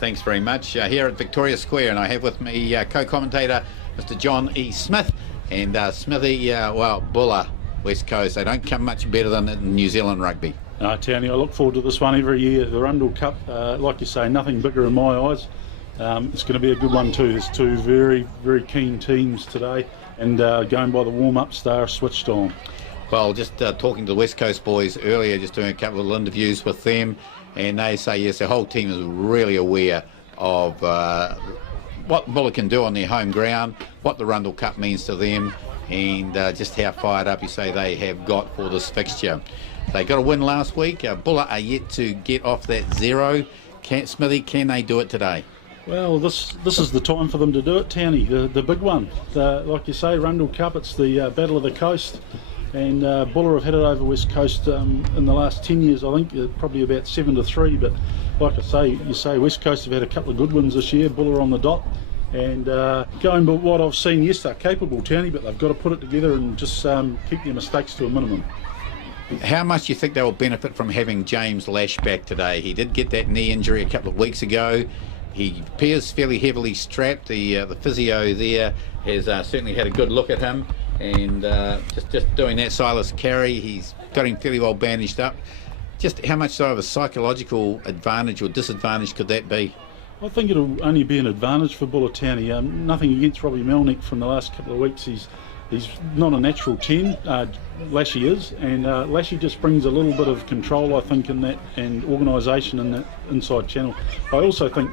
Thanks very much. Here at Victoria Square, and I have with me co-commentator Mr. John E. Smith and Smithy, Buller, West Coast. They don't come much better than in New Zealand rugby. Townie, I look forward to this one every year. The Rundle Cup, like you say, nothing bigger in my eyes. It's going to be a good one too. There's two very, very keen teams today, and going by the warm-ups, they are switched on. Well, just talking to the West Coast boys earlier, just doing a couple of little interviews with them, and they say, yes, the whole team is really aware of what Buller can do on their home ground, what the Rundle Cup means to them, and just how fired up you say they have got for this fixture. They got a win last week. Buller are yet to get off that zero. Smithy, can they do it today? Well, this is the time for them to do it, Townie, the big one. Like you say, Rundle Cup, it's the Battle of the Coast. And Buller have had it over West Coast in the last 10 years, I think, probably about 7-3. But like I say, West Coast have had a couple of good wins this year, Buller on the dot. And going by what I've seen, yes, they're capable, Townie, but they've got to put it together and just keep their mistakes to a minimum. How much do you think they will benefit from having James Lash back today? He did get that knee injury a couple of weeks ago. He appears fairly heavily strapped. The physio there has certainly had a good look at him. And just doing that Silas carry, he's got him fairly well bandaged up. Just how much of a psychological advantage or disadvantage could that be? I think it'll only be an advantage for Buller, Townie. Nothing against Robbie Malneek from the last couple of weeks. He's not a natural 10, Lashy is, and Lashy just brings a little bit of control, I think, in that, and organisation in that inside channel. I also think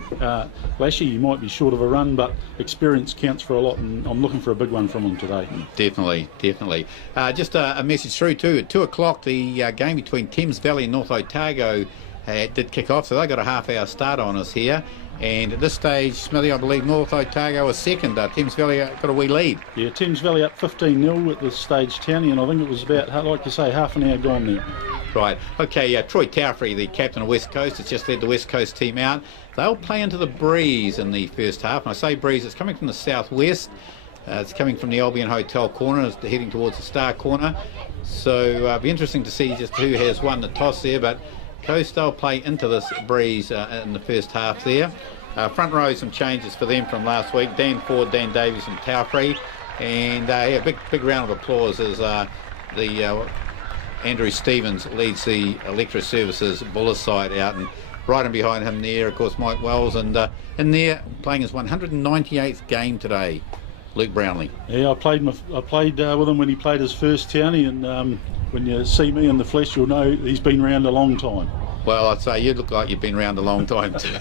Lashy might be short of a run, but experience counts for a lot, and I'm looking for a big one from him today. Definitely. Just a message through too. At 2 o'clock, the game between Thames Valley and North Otago did kick off, so they got a half-hour start on us here. And at this stage, Smithy, I believe North Otago is second. Thames Valley got a wee lead. Yeah, Thames Valley up 15-0 at this stage, Townie, and I think it was about, like you say, half an hour gone there. Right. Okay, Troy Taufrey, the captain of West Coast, has just led the West Coast team out. They'll play into the breeze in the first half. And I say breeze, it's coming from the southwest. It's coming from the Albion Hotel corner, it's heading towards the Star corner. So it'll be interesting to see just who has won the toss there. But Coast, they'll play into this breeze in the first half there. Front row, some changes for them from last week. Dan Ford, Dan Davies and Taufrey. And big round of applause as Andrew Stevens leads the Electra Services Buller side out. And right in behind him there, of course, Mike Wells. And in there, playing his 198th game today, Luke Brownlee. Yeah, I played with him when he played his first, Townie, and when you see me in the flesh, you'll know he's been around a long time. Well, I'd say you look like you've been around a long time too.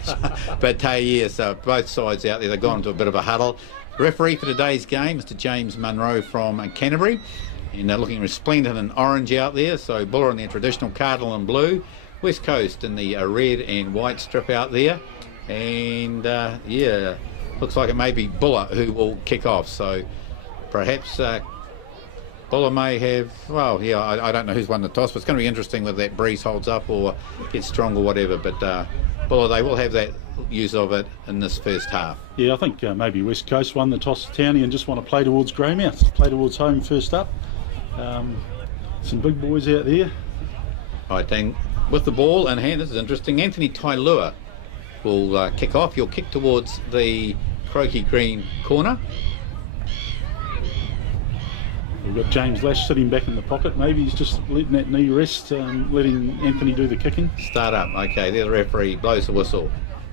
But yes, both sides out there, they've gone into a bit of a huddle. Referee for today's game, Mr. James Munro from Canterbury. And they're looking resplendent in orange out there. So Buller in their traditional cardinal and blue. West Coast in the red and white strip out there. And looks like it may be Buller who will kick off. So perhaps Buller may have, I don't know who's won the toss, but it's going to be interesting whether that breeze holds up or gets strong or whatever. But Buller, they will have that use of it in this first half. Yeah, I think maybe West Coast won the toss to Townie and just want to play towards Greymouth, play towards home first up. Some big boys out there. All right, then, with the ball in hand, this is interesting. Anthony Tailua will kick off. He'll kick towards the croquet green corner. We've got James Lash sitting back in the pocket. Maybe he's just letting that knee rest, letting Anthony do the kicking. Start up. Okay, there the referee blows the whistle.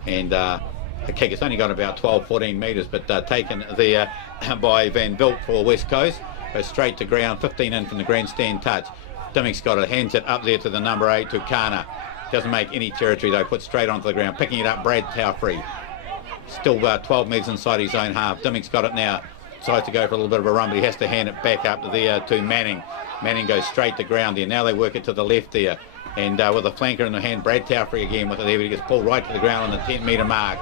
And the kick, it's only got about 12-14 metres, but taken there by Van Bilt for West Coast. Goes straight to ground, 15 in from the grandstand touch. Dimmick's got it, hands it up there to the number 8, Tukana. Doesn't make any territory though, puts straight onto the ground. Picking it up, Brad Taufrey. Still 12 metres inside his own half. Dimmick's got it now. Decides to go for a little bit of a run, but he has to hand it back up there to Manning. Manning goes straight to ground there. Now they work it to the left there. And with a flanker in the hand, Brad Taufrey again with it there, but he gets pulled right to the ground on the 10-metre mark.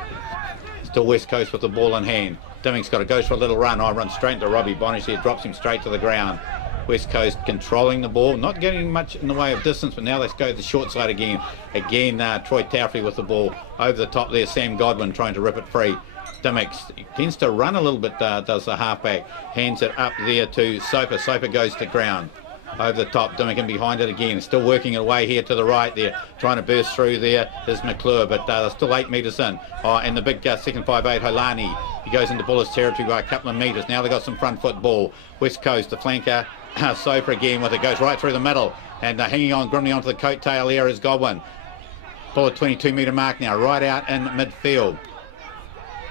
Still West Coast with the ball in hand. Dimmick's got it, goes for a little run. Runs straight into Robbie Bonish here, drops him straight to the ground. West Coast controlling the ball, not getting much in the way of distance, but now let's go to the short side again. Troy Taufrey with the ball over the top there. Sam Godwin trying to rip it free. Dimmick tends to run a little bit, does the halfback. Hands it up there to Soper. Soper goes to ground. over the top. Dimmock behind it again. Still working it away here to the right there. Trying to burst through there is McClure, but they're still 8 metres in. And the big second 5'8", Holani. He goes into Buller's territory by a couple of metres. Now they've got some front foot ball. West Coast, the flanker, Soper again with it. Goes right through the middle. And hanging on grimly onto the coattail there is Godwin. Buller 22-metre mark now, right out in midfield.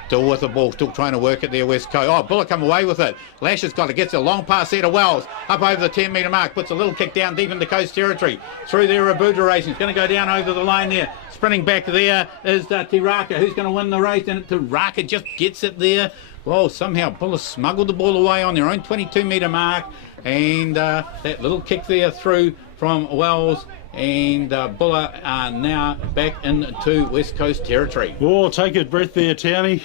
Still with the ball, still trying to work it there, West Coast. Oh, Buller come away with it. Lash has got it, gets a long pass there to Wells. Up over the 10-metre mark, puts a little kick down deep into Coast territory. Through there, Ravudra racing. It's going to go down over the line there. Sprinting back there is Tiraka. Who's going to win the race? And Tiraka just gets it there. Well, somehow Buller smuggled the ball away on their own 22-metre mark. And that little kick there through from Wells. And Buller are now back into West Coast territory. Oh, take a breath there, Townie.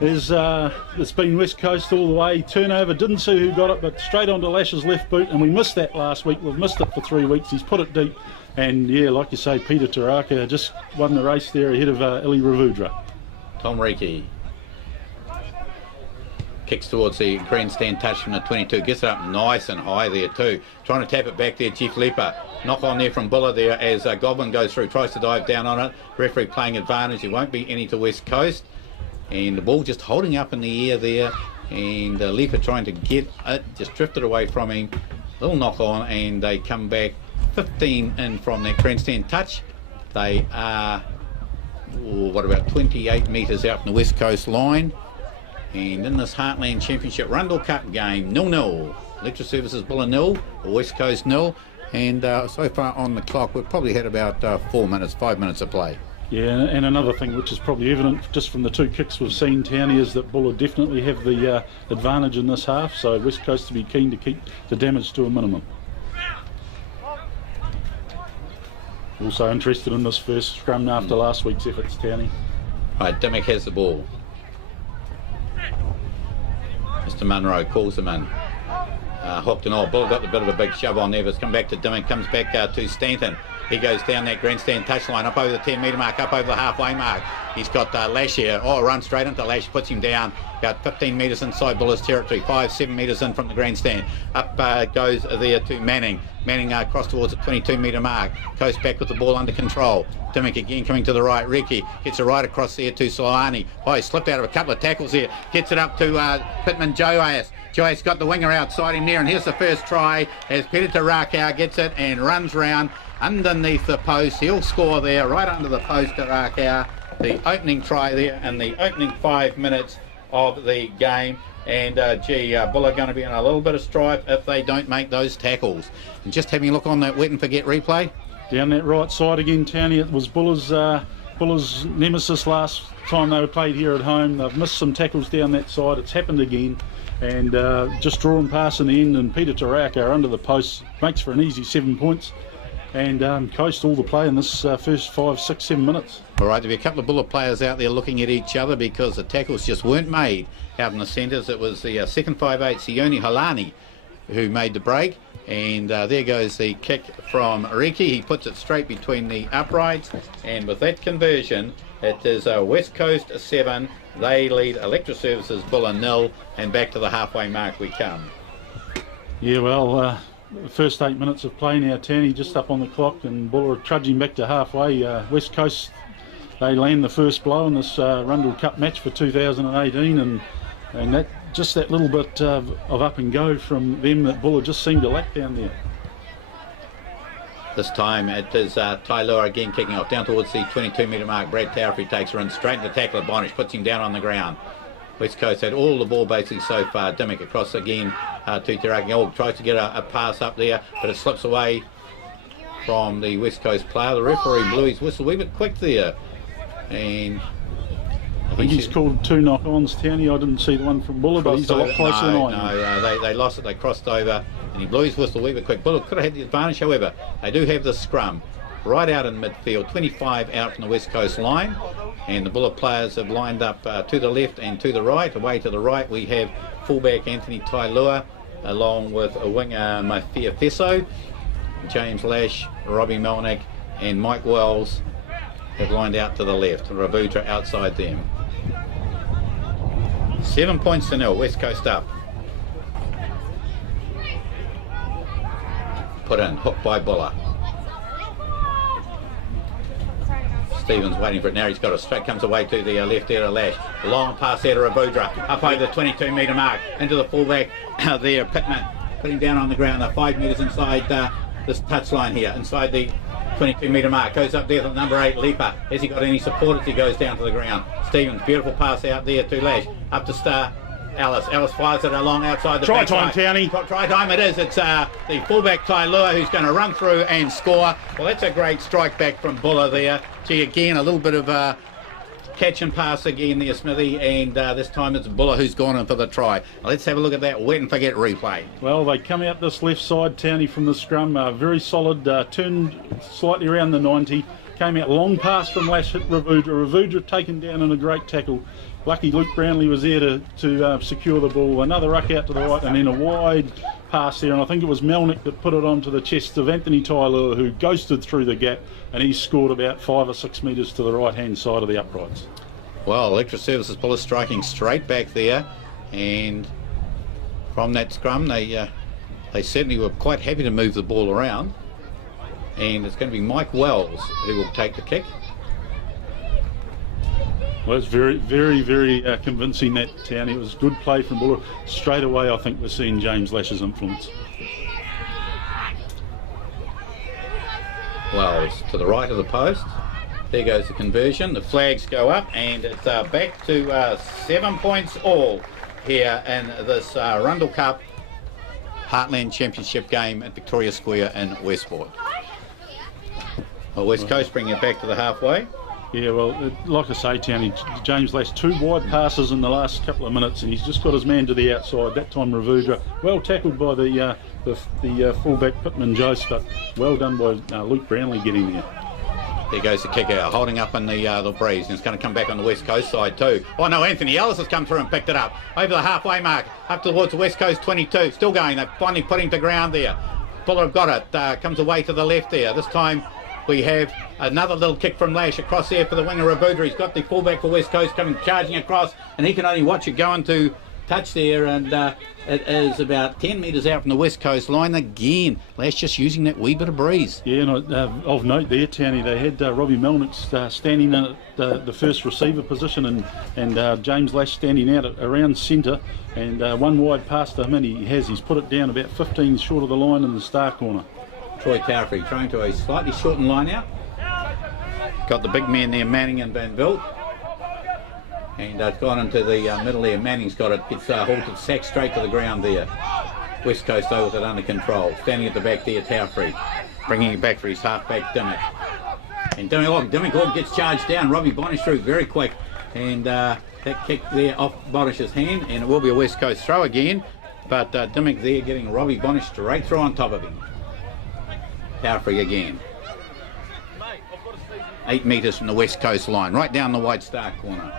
It's been West Coast all the way. Turnover, didn't see who got it, but straight onto Lash's left boot, and we missed that last week. We've missed it for 3 weeks. He's put it deep, and yeah, like you say, Peter Taraka just won the race there ahead of Ili Ravudra. Tom Reekie kicks towards the grandstand touch from the 22, gets it up nice and high there too. Trying to tap it back there, Chief Leper. Knock on there from Buller there as Godwin goes through, tries to dive down on it. Referee playing advantage, there won't be any to West Coast. And the ball just holding up in the air there. And Leper trying to get it, just drifted away from him. Little knock on, and they come back 15 in from that grandstand touch. They are, what about 28 metres out from the West Coast line. And in this Heartland Championship Rundle Cup game, 0-0. Electric Services Buller 0, West Coast 0. And so far on the clock, we've probably had about 5 minutes of play. Yeah, and another thing which is probably evident just from the 2 kicks we've seen, Townie, is that Buller definitely have the advantage in this half. So West Coast to be keen to keep the damage to a minimum. Also interested in this first scrum after last week's efforts, Townie. Right, Dimmock has the ball. Mr. Munro calls him in. Hooked and all. Bull got a bit of a big shove on there, but it's come back to Dimmock, comes back to Stanton. He goes down that grandstand touchline, up over the 10-metre mark, up over the halfway mark. He's got Lash here. Oh, runs straight into Lash, puts him down about 15 metres inside Buller's territory, 5-7 metres in from the grandstand. Up goes there to Manning. Manning across towards the 22-metre mark. Coast back with the ball under control. Dimmock again coming to the right. Reekie gets it right across there to Holani. Oh, he slipped out of a couple of tackles here. Gets it up to Pittman Joas. Joas got the winger outside him there, and here's the first try as Peter Rakau gets it and runs round underneath the post. He'll score there, right under the post to Rakau. The opening try there in the opening 5 minutes of the game. And Buller going to be in a little bit of strife if they don't make those tackles. And just having a look on that wet and forget replay. Down that right side again, Townie. It was Buller's nemesis last time they were played here at home. They've missed some tackles down that side. It's happened again. And just drawing past in the end, and Peter Taraka under the post makes for an easy 7 points. And Coast all the play in this first 5, 6, 7 minutes. All right, there'll be a couple of Buller players out there looking at each other because the tackles just weren't made out in the centres. It was the second 5'8", Sione Holani, who made the break. And there goes the kick from Reekie. He puts it straight between the uprights. And with that conversion, it is West Coast 7. They lead Electric Services Buller 0. And back to the halfway mark we come. Yeah, well, the first 8 minutes of play now, Townie just up on the clock, and Buller trudging back to halfway. West Coast, they land the first blow in this Rundle Cup match for 2018, and that just that little bit of up and go from them that Buller just seemed to lack down there. This time it is Tailua again kicking off down towards the 22-metre mark. Brad Taurify takes her in straight into tackle of Bonish, puts him down on the ground. West Coast had all the ball basically so far. Dimmock across again to Tiraki. Tries to get a pass up there, but it slips away from the West Coast player. The referee blew his whistle a wee bit quick there. And I think he's called 2 knock-ons, Townie. I didn't see the one from Buller, but he's a lot closer than I am. No, they lost it. They crossed over, and he blew his whistle a wee bit quick. Buller could have had the advantage, however. They do have the scrum right out in midfield, 25 out from the West Coast line. And the Buller players have lined up to the left and to the right. Away to the right, we have fullback Anthony Tailua, along with a winger Mafia Fesso. James Lash, Robbie Malneek, and Mike Wells have lined out to the left. Ravudra outside them. 7 points to 0, West Coast up. put in, hooked by Buller. Stevens waiting for it now. He's got a straight, comes away to the left there to Lash. Long pass there to Ravudra, up over the 22 metre mark, into the fullback there, Pittman, putting down on the ground, 5 metres inside this touchline here, inside the 22 metre mark, goes up there to number 8, Leaper. Has he got any support as he goes down to the ground? Stevens, beautiful pass out there to Lash, up to Star. Ellis fires it along outside the try time, Townie. Try time it is. It's the fullback Tailua who's going to run through and score. Well, that's a great strike back from Buller there. Gee, again, a little bit of catch and pass again there, Smithy, and this time it's Buller who's gone in for the try. Now, let's have a look at that wet and forget replay. Well, they come out this left side, Townie, from the scrum, very solid, turned slightly around the 90, came out long pass from Lash, hit Ravudra taken down in a great tackle. Lucky Luke Brownlee was there to secure the ball. Another ruck out to the right, and then a wide pass there, and I think it was Malneek that put it onto the chest of Anthony Tailua, who ghosted through the gap, and he scored about 5 or 6 metres to the right-hand side of the uprights. Well, Electric Services Bullers striking straight back there, and from that scrum, they certainly were quite happy to move the ball around, and it's going to be Mike Wells who will take the kick. Well, it's very, very, very convincing, that Town. It was good play from Buller. Straight away, I think we're seeing James Lash's influence. Well, it's to the right of the post. There goes the conversion. The flags go up, and it's back to 7 points all here in this Rundle Cup Heartland Championship game at Victoria Square in Westport. Well, West Coast bringing it back to the halfway. Yeah, well, like I say, Townie, James Lash, 2 wide passes in the last couple of minutes, and he's just got his man to the outside. That time Ravudra, well tackled by the fullback Pittman Jose, but well done by Luke Brownlee getting there. There goes the kick out, holding up in the breeze, and it's going to come back on the West Coast side too. Oh no, Anthony Ellis has come through and picked it up over the halfway mark, up towards the West Coast 22. Still going, they're finally putting to ground there. Buller have got it, comes away to the left there. This time we have another little kick from Lash across there for the winger Ravudra. He's got the fullback for West Coast coming charging across, and he can only watch it going to touch there, and it is about 10 metres out from the West Coast line again. Lash just using that wee bit of breeze. Yeah, and of note there, Townie, they had Robbie Malneek standing in the first receiver position, and James Lash standing out around centre, and one wide pass to him, and he's put it down about 15 short of the line in the star corner. Troy Tailfree trying to a slightly shortened line out. Got the big man there, Manning and Van Vilt. And it's gone into the middle there. Manning's got it. Gets halted, sacked straight to the ground there. West Coast though with it under control. Standing at the back there, Tailfree. Bringing it back for his halfback, Dimmick. And Dimmick gets charged down. Robbie Bonish through very quick. And that kick there off Bonish's hand. And it will be a West Coast throw again. But Dimmick there getting Robbie Bonish straight through on top of him. Tailfree again. 8 metres from the West Coast line, right down the White Star corner.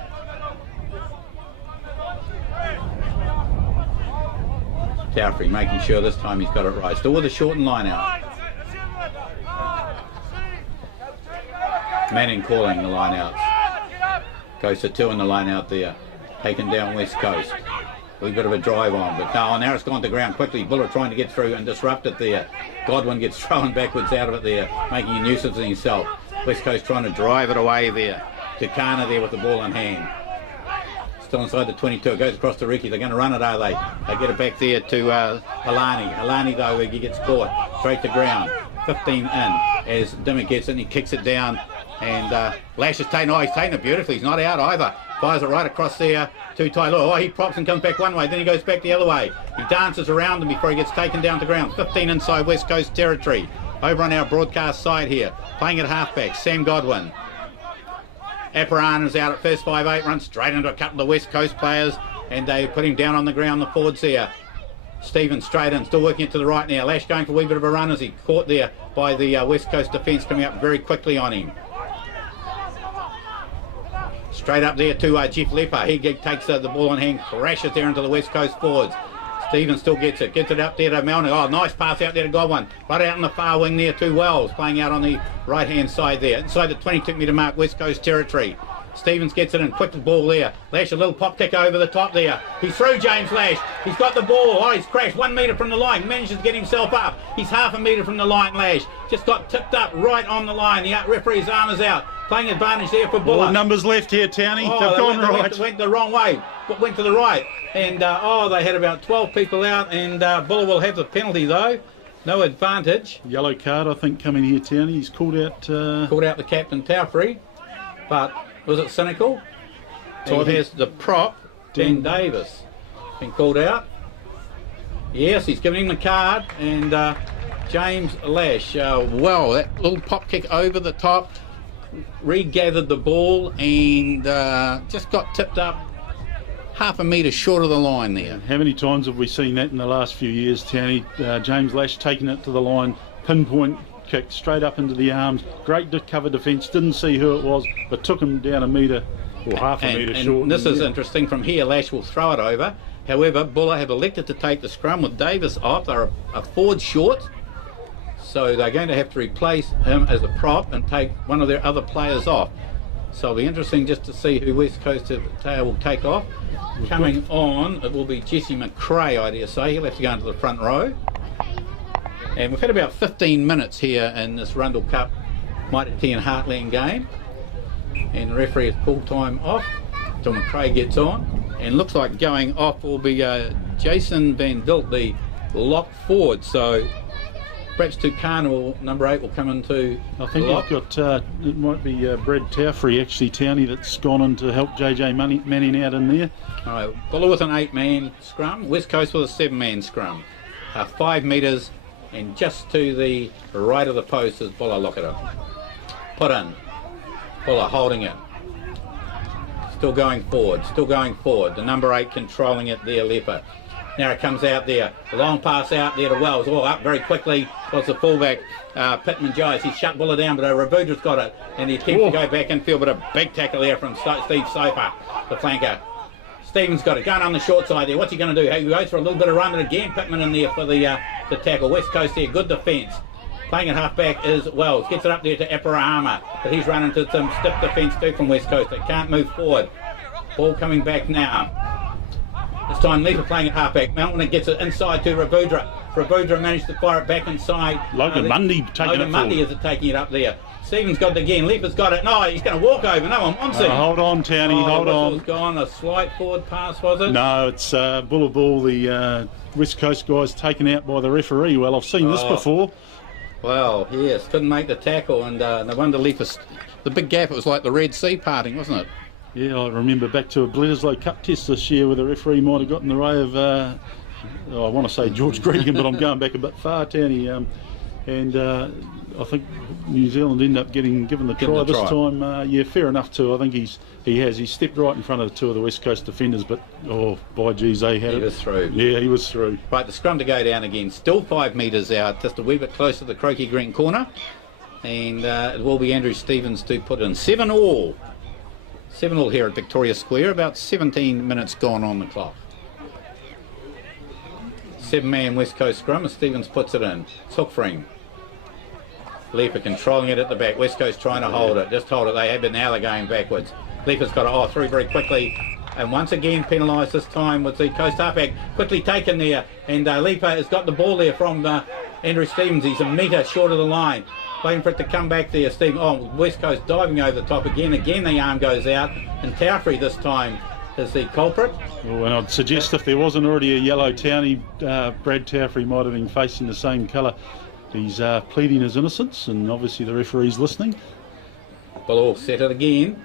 Tailfree making sure this time he's got it right. Still with a shortened line out. Manning calling the line out. Goes to 2 in the line out there. Taken down West Coast. A wee bit of a drive on, but now it's gone to ground quickly. Buller trying to get through and disrupt it there. Godwin gets thrown backwards out of it there, making a nuisance of himself. West Coast trying to drive it away there. Tukana there with the ball in hand. Still inside the 22. It goes across to Reekie. They're going to run it, are they? They get it back there to Holani. Holani, though, he gets caught. Straight to ground. 15 in as Dimmick gets it and he kicks it down. And Lash is taken. Oh, he's taken it beautifully. He's not out either. Fires it right across there to Tailua. Oh, he props and comes back one way. Then he goes back the other way. He dances around him before he gets taken down to ground. 15 inside West Coast territory. Over on our broadcast side here. Playing at halfback, Sam Godwin. Aparana's out at first 5'8", runs straight into a couple of West Coast players, and they put him down on the ground, the forwards there. Stevens straight in, still working it to the right now. Lash going for a wee bit of a run as he caught there by the West Coast defence coming up very quickly on him. Straight up there to Jeff Lepper. He takes the ball in hand, crashes there into the West Coast forwards. Stevens still gets it up there to Malneek. Oh, nice pass out there to Godwin. Right out in the far wing there to Wells, playing out on the right-hand side there. Inside the 22-metre mark, West Coast territory. Stevens gets it in, quick ball there. Lash, a little pop kick over the top there. He's through James Lash. He's got the ball. Oh, he's crashed 1 metre from the line. Manages to get himself up. He's half a metre from the line, Lash. Just got tipped up right on the line. The referee's arm is out. Playing advantage there for Buller. All numbers left here, Townie. Oh, They've gone right. Went the wrong way. But went to the right. And, they had about 12 people out. And Buller will have the penalty, though. No advantage. Yellow card, I think, coming here, Townie. He's called out... Called out the captain, Taufree. But was it cynical? He has the prop, Ben Davis, been called out. Yes, he's given him the card. And James Lash, well, that little pop kick over the top, regathered the ball and just got tipped up half a metre short of the line there. How many times have we seen that in the last few years, Townie? James Lash taking it to the line, pinpoint kick straight up into the arms. Great cover defence, didn't see who it was, but took him down a metre or half a metre short. And this is interesting. From here, Lash will throw it over. However, Buller have elected to take the scrum with Davis off. They're a forward short, so they're going to have to replace him as a prop and take one of their other players off. So it'll be interesting just to see who West Coast will take off. Coming on, it will be Jesse McRae, I dare say. He'll have to go into the front row. And we've had about 15 minutes here in this Rundle Cup Mitre 10 Heartland game. And the referee has pulled time off till McRae gets on. And looks like going off will be Jason Van Dilt, the lock forward. So perhaps Tukana or number 8 will come into I think lock. you've got, it might be Brad Taufree actually, Townie, that's gone in to help JJ Manning out in there. All right, Buller with an 8-man scrum, West Coast with a 7-man scrum. 5 metres and just to the right of the post is Buller. Look at it. Put in. Buller holding it. Still going forward, The number 8 controlling it there, Leper. Now it comes out there. The long pass out there to Wells. All up very quickly. Was the fullback, Pittman Giles. He's shut Buller down, but Ravudra's got it. And he attempts to go back infield, but a big tackle there from Steve Soper, the flanker. Stevens got it. Going on the short side there. What's he going to do? He goes for a little bit of run, but again, Pittman in there for the tackle. West Coast there, good defence. Playing at half-back is Wells. Gets it up there to Aparahama, but he's running into some stiff defence too from West Coast. They can't move forward. Ball coming back now. This time Leaper playing at half-back. Malneek gets it inside to Ravudra. Ravudra managed to fire it back inside. Logan Mundy taking it Logan Mundy is taking it up there. Stevens got it again. Leaper's got it. No, he's going to walk over. No one wants it. Hold on, Townie. Hold on. Gone. A slight forward pass, was it? No, it's Buller Ball, the West Coast guys taken out by the referee. Well, I've seen this before. Well, yes, couldn't make the tackle, and no wonder Leaper's the big gap. It was like the Red Sea parting, wasn't it? Yeah, I remember back to a Bledisloe Cup test this year where the referee might have got in the way of, I want to say George Regan, but I'm going back a bit far, Townie. I think New Zealand ended up given the try this time. Yeah, fair enough too. I think he stepped right in front of 2 of the West Coast defenders, but by geez, they had it. He was through. Yeah, he was through. Right, the scrum to go down again. Still 5 metres out, just a wee bit closer to the croquet green corner, and it will be Andrew Stevens to put in 7-all. 7-all here at Victoria Square. About 17 minutes gone on the clock. 7-man West Coast scrum as Stevens puts it in. It's hook for him. Leaper controlling it at the back. West Coast trying to hold it. Just hold it. They have been, now they're going backwards. Leaper's got it through very quickly. And once again penalised this time with the Coast halfback. Quickly taken there. And Leaper has got the ball there from Andrew Stevens. He's a metre short of the line. Waiting for it to come back there. West Coast diving over the top again. Again the arm goes out. And Taufree this time is the culprit. Well, and I'd suggest if there wasn't already a yellow Townie, Brad Taufree might have been facing the same colour. He's pleading his innocence, and obviously the referee's listening. Well, all set it again.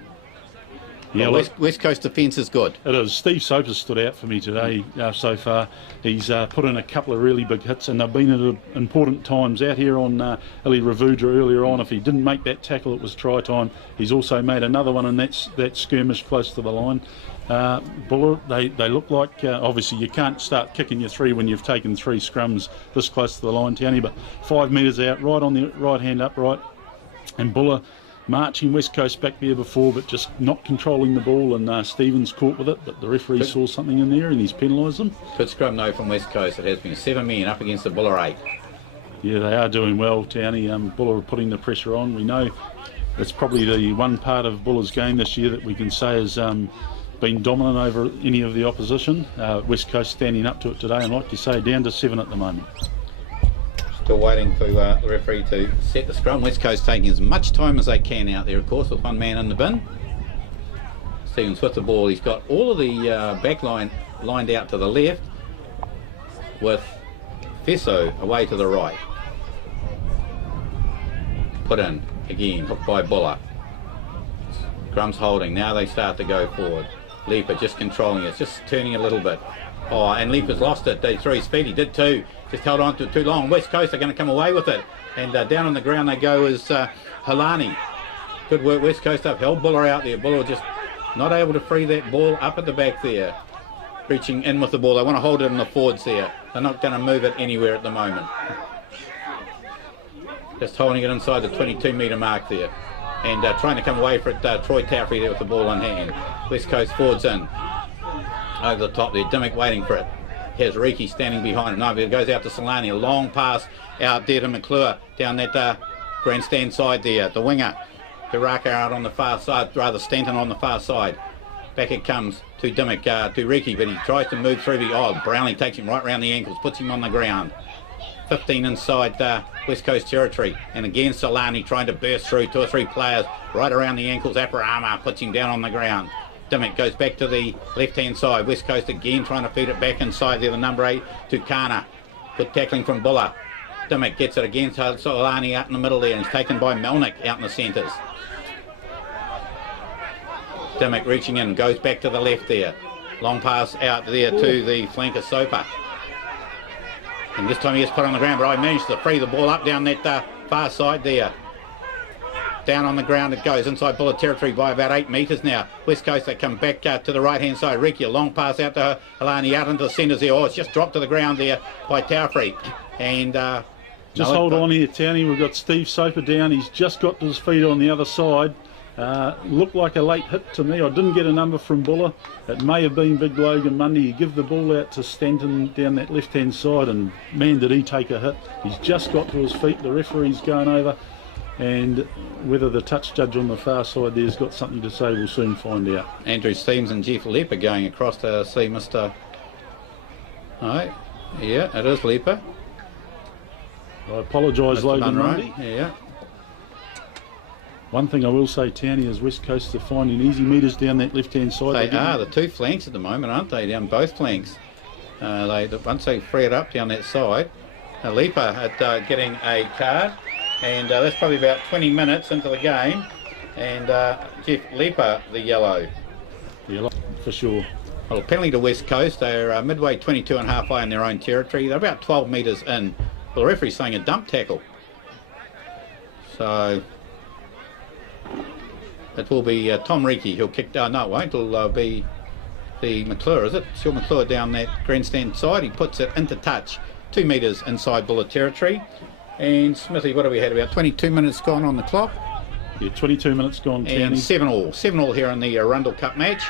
Yeah, West Coast defence is good. It is. Steve Soper stood out for me today so far. He's put in a couple of really big hits, and they've been at important times. Out here on Ili Ravudra earlier on, if he didn't make that tackle, it was try time. He's also made another one in that skirmish close to the line. Buller, they look like, obviously you can't start kicking your 3 when you've taken 3 scrums this close to the line, Townie, but 5 metres out, right on the right hand upright, and Buller marching West Coast back there before, but just not controlling the ball, and Stevens caught with it, but the referee saw something in there and he's penalised them. Good scrum though from West Coast. It has been 7 men up against the Buller 8. Yeah, they are doing well, Townie. Buller are putting the pressure on. We know It's probably the one part of Buller's game this year that we can say has been dominant over any of the opposition. West Coast standing up to it today, and like you say, down to 7 at the moment. Still waiting for the referee to set the scrum. West Coast taking as much time as they can out there, of course, with one man in the bin. Stevens with the ball. He's got all of the back line lined out to the left, with Fesso away to the right. Put in again, hooked by Buller. Scrum's holding. Now they start to go forward. Leaper just controlling it, just turning a little bit. Oh, and Leaper's lost it. They threw his feet. He did too. Just held on to it too long. West Coast are going to come away with it. And down on the ground they go as Holani. Good work, West Coast up. Held Buller out there. Buller just not able to free that ball up at the back there. Reaching in with the ball. They want to hold it in the forwards there. They're not going to move it anywhere at the moment. Just holding it inside the 22-metre mark there. And trying to come away for it, Troy Taffrey there with the ball in hand. West Coast forwards in. Over the top there, Dimmock waiting for it. Here's Reekie standing behind it. No, but it goes out to Solani. A long pass out there to McClure down that grandstand side there. The winger to Rakau out on the far side, rather Stanton on the far side. Back it comes to Dimmock, to Reekie, but he tries to move through the Brownlee takes him right round the ankles, puts him on the ground. 15 inside West Coast territory, and again Solani trying to burst through 2 or 3 players right around the ankles. Aparama puts him down on the ground. Dimmock goes back to the left hand side. West Coast again trying to feed it back inside there, the number 8 Tukana. Good tackling from Buller. Dimmock gets it again to Solani out in the middle there, and he's taken by Malneek out in the centres. Dimmock reaching in, goes back to the left there. Long pass out there to the flanker Soper. And this time he gets put on the ground, but I managed to free the ball up down that far side there. Down on the ground it goes, inside Buller territory by about 8 metres now. West Coast, they come back to the right-hand side. Reekie, a long pass out to Holani, out into the centres there. Oh, it's just dropped to the ground there by Taufree. And just hold on here, Townie. We've got Steve Soper down. He's just got to his feet on the other side. Looked like a late hit to me. I didn't get a number from Buller. It may have been Big Logan Monday. You give the ball out to Stanton down that left-hand side, and man, did he take a hit. He's just got to his feet. The referee's going over, and whether the touch judge on the far side there's got something to say, we'll soon find out. Andrew Steams and Jeff Leaper going across to see Mr. Oh, yeah, it is Leaper. I apologise, Logan Monday. Yeah. One thing I will say, Townie, is West Coast are finding easy metres down that left-hand side. They are, the 2 flanks at the moment, aren't they? Down both flanks. Once they free it up down that side, Leaper at getting a card, and that's probably about 20 minutes into the game, and Jeff Leaper, the yellow. Yellow, for sure. Well, penalty to West Coast. They're midway 22 and a half way in their own territory. They're about 12 metres in. Well, the referee's saying a dump tackle. So it will be Tom Reekie who'll kick down. No, it won't. It'll be the McClure, is it? Sean McClure down that grandstand side. He puts it into touch, 2 metres inside Buller territory. And Smithy, what have we had? About 22 minutes gone on the clock. Yeah, 22 minutes gone, Townie. And 7-7 here in the Arundel Cup match.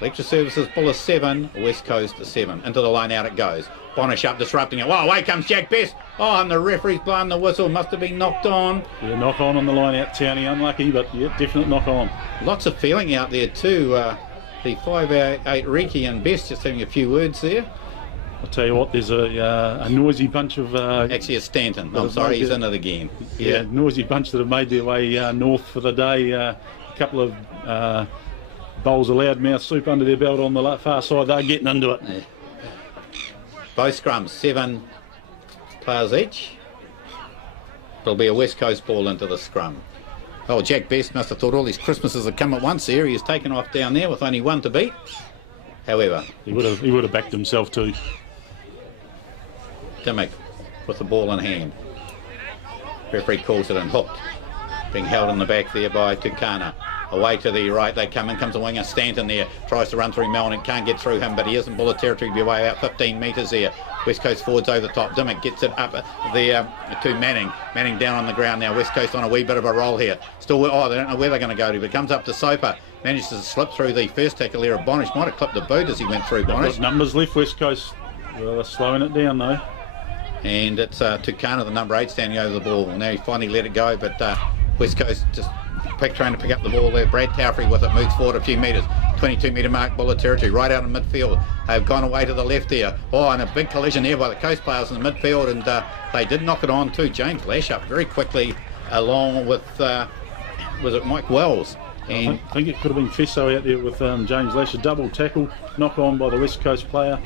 Lecture Services, Buller 7, West Coast 7. Into the line out it goes. Bonish up, disrupting it. Wow, away comes Jack Best. Oh, and the referee's blowing the whistle. Must have been knocked on. Yeah, knock on the line out, Townie. Unlucky, but yeah, definite knock on. Lots of feeling out there too. The 5'8" Reekie and Best just having a few words there. I'll tell you what, there's a noisy bunch of... actually, it's Stanton. I'm sorry, he's in it again. Yeah, noisy bunch that have made their way north for the day. A couple of bowls of loudmouth soup under their belt on the far side. They're getting into it. Yeah. Both scrums, 7 players each. There'll be a West Coast ball into the scrum. Oh, Jack Best must have thought all these Christmases had come at once there. He has taken off down there with only 1 to beat. However, he would have backed himself too. Dimmock with the ball in hand. Referee calls it and hooked. Being held in the back there by Tukana. Away to the right, they come in, comes a winger, Stanton there, tries to run through Malneek, can't get through him, but he isn't Buller territory, be away about 15 metres there. West Coast forwards over the top, Dimmock gets it up there to Manning. Manning down on the ground now, West Coast on a wee bit of a roll here. Still, they don't know where they're going to go to, but comes up to Soper, manages to slip through the first tackle there of Bonish, might have clipped the boot as he went through Bonish. Got numbers left, West Coast. Well, they're slowing it down though. And it's Tukana, the number 8, standing over the ball. Now he finally let it go, but West Coast just trying to pick up the ball there. Brad Taufrey with it, moves forward a few metres. 22 metre mark, Buller territory, right out in midfield. They've gone away to the left there. Oh, and a big collision there by the Coast players in the midfield, and they did knock it on too. James Lash up very quickly along with, was it Mike Wells? And I think it could have been Fesso out there with James Lash, a double tackle, knock on by the West Coast player,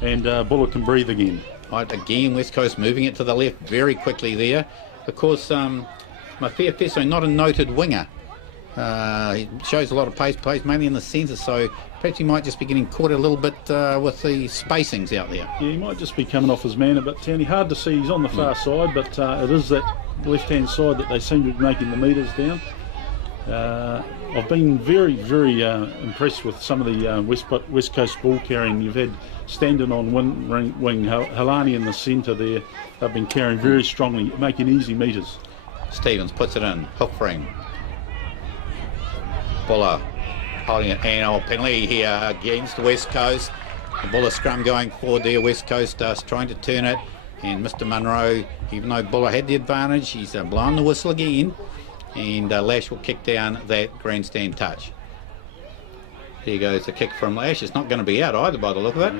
and Buller can breathe again. Right, again, West Coast moving it to the left very quickly there. Of course, Mafia Fesso, not a noted winger. He shows a lot of pace, plays mainly in the centre, so perhaps he might just be getting caught a little bit with the spacings out there. Yeah, he might just be coming off his man a bit, Townie. Hard to see, he's on the far side, but it is that left-hand side that they seem to be making the metres down. I've been very, very impressed with some of the West Coast ball carrying. You've had Stanton on wing, Holani in the centre there. They've been carrying very strongly, making easy metres. Stevens puts it in, hook frame. Buller holding it, and penalty here against West Coast. The Buller scrum going forward there. West Coast trying to turn it, and Mr. Munro, even though Buller had the advantage, he's blowing the whistle again, and Lash will kick down that grandstand touch. Here goes the kick from Lash. It's not going to be out either by the look of it.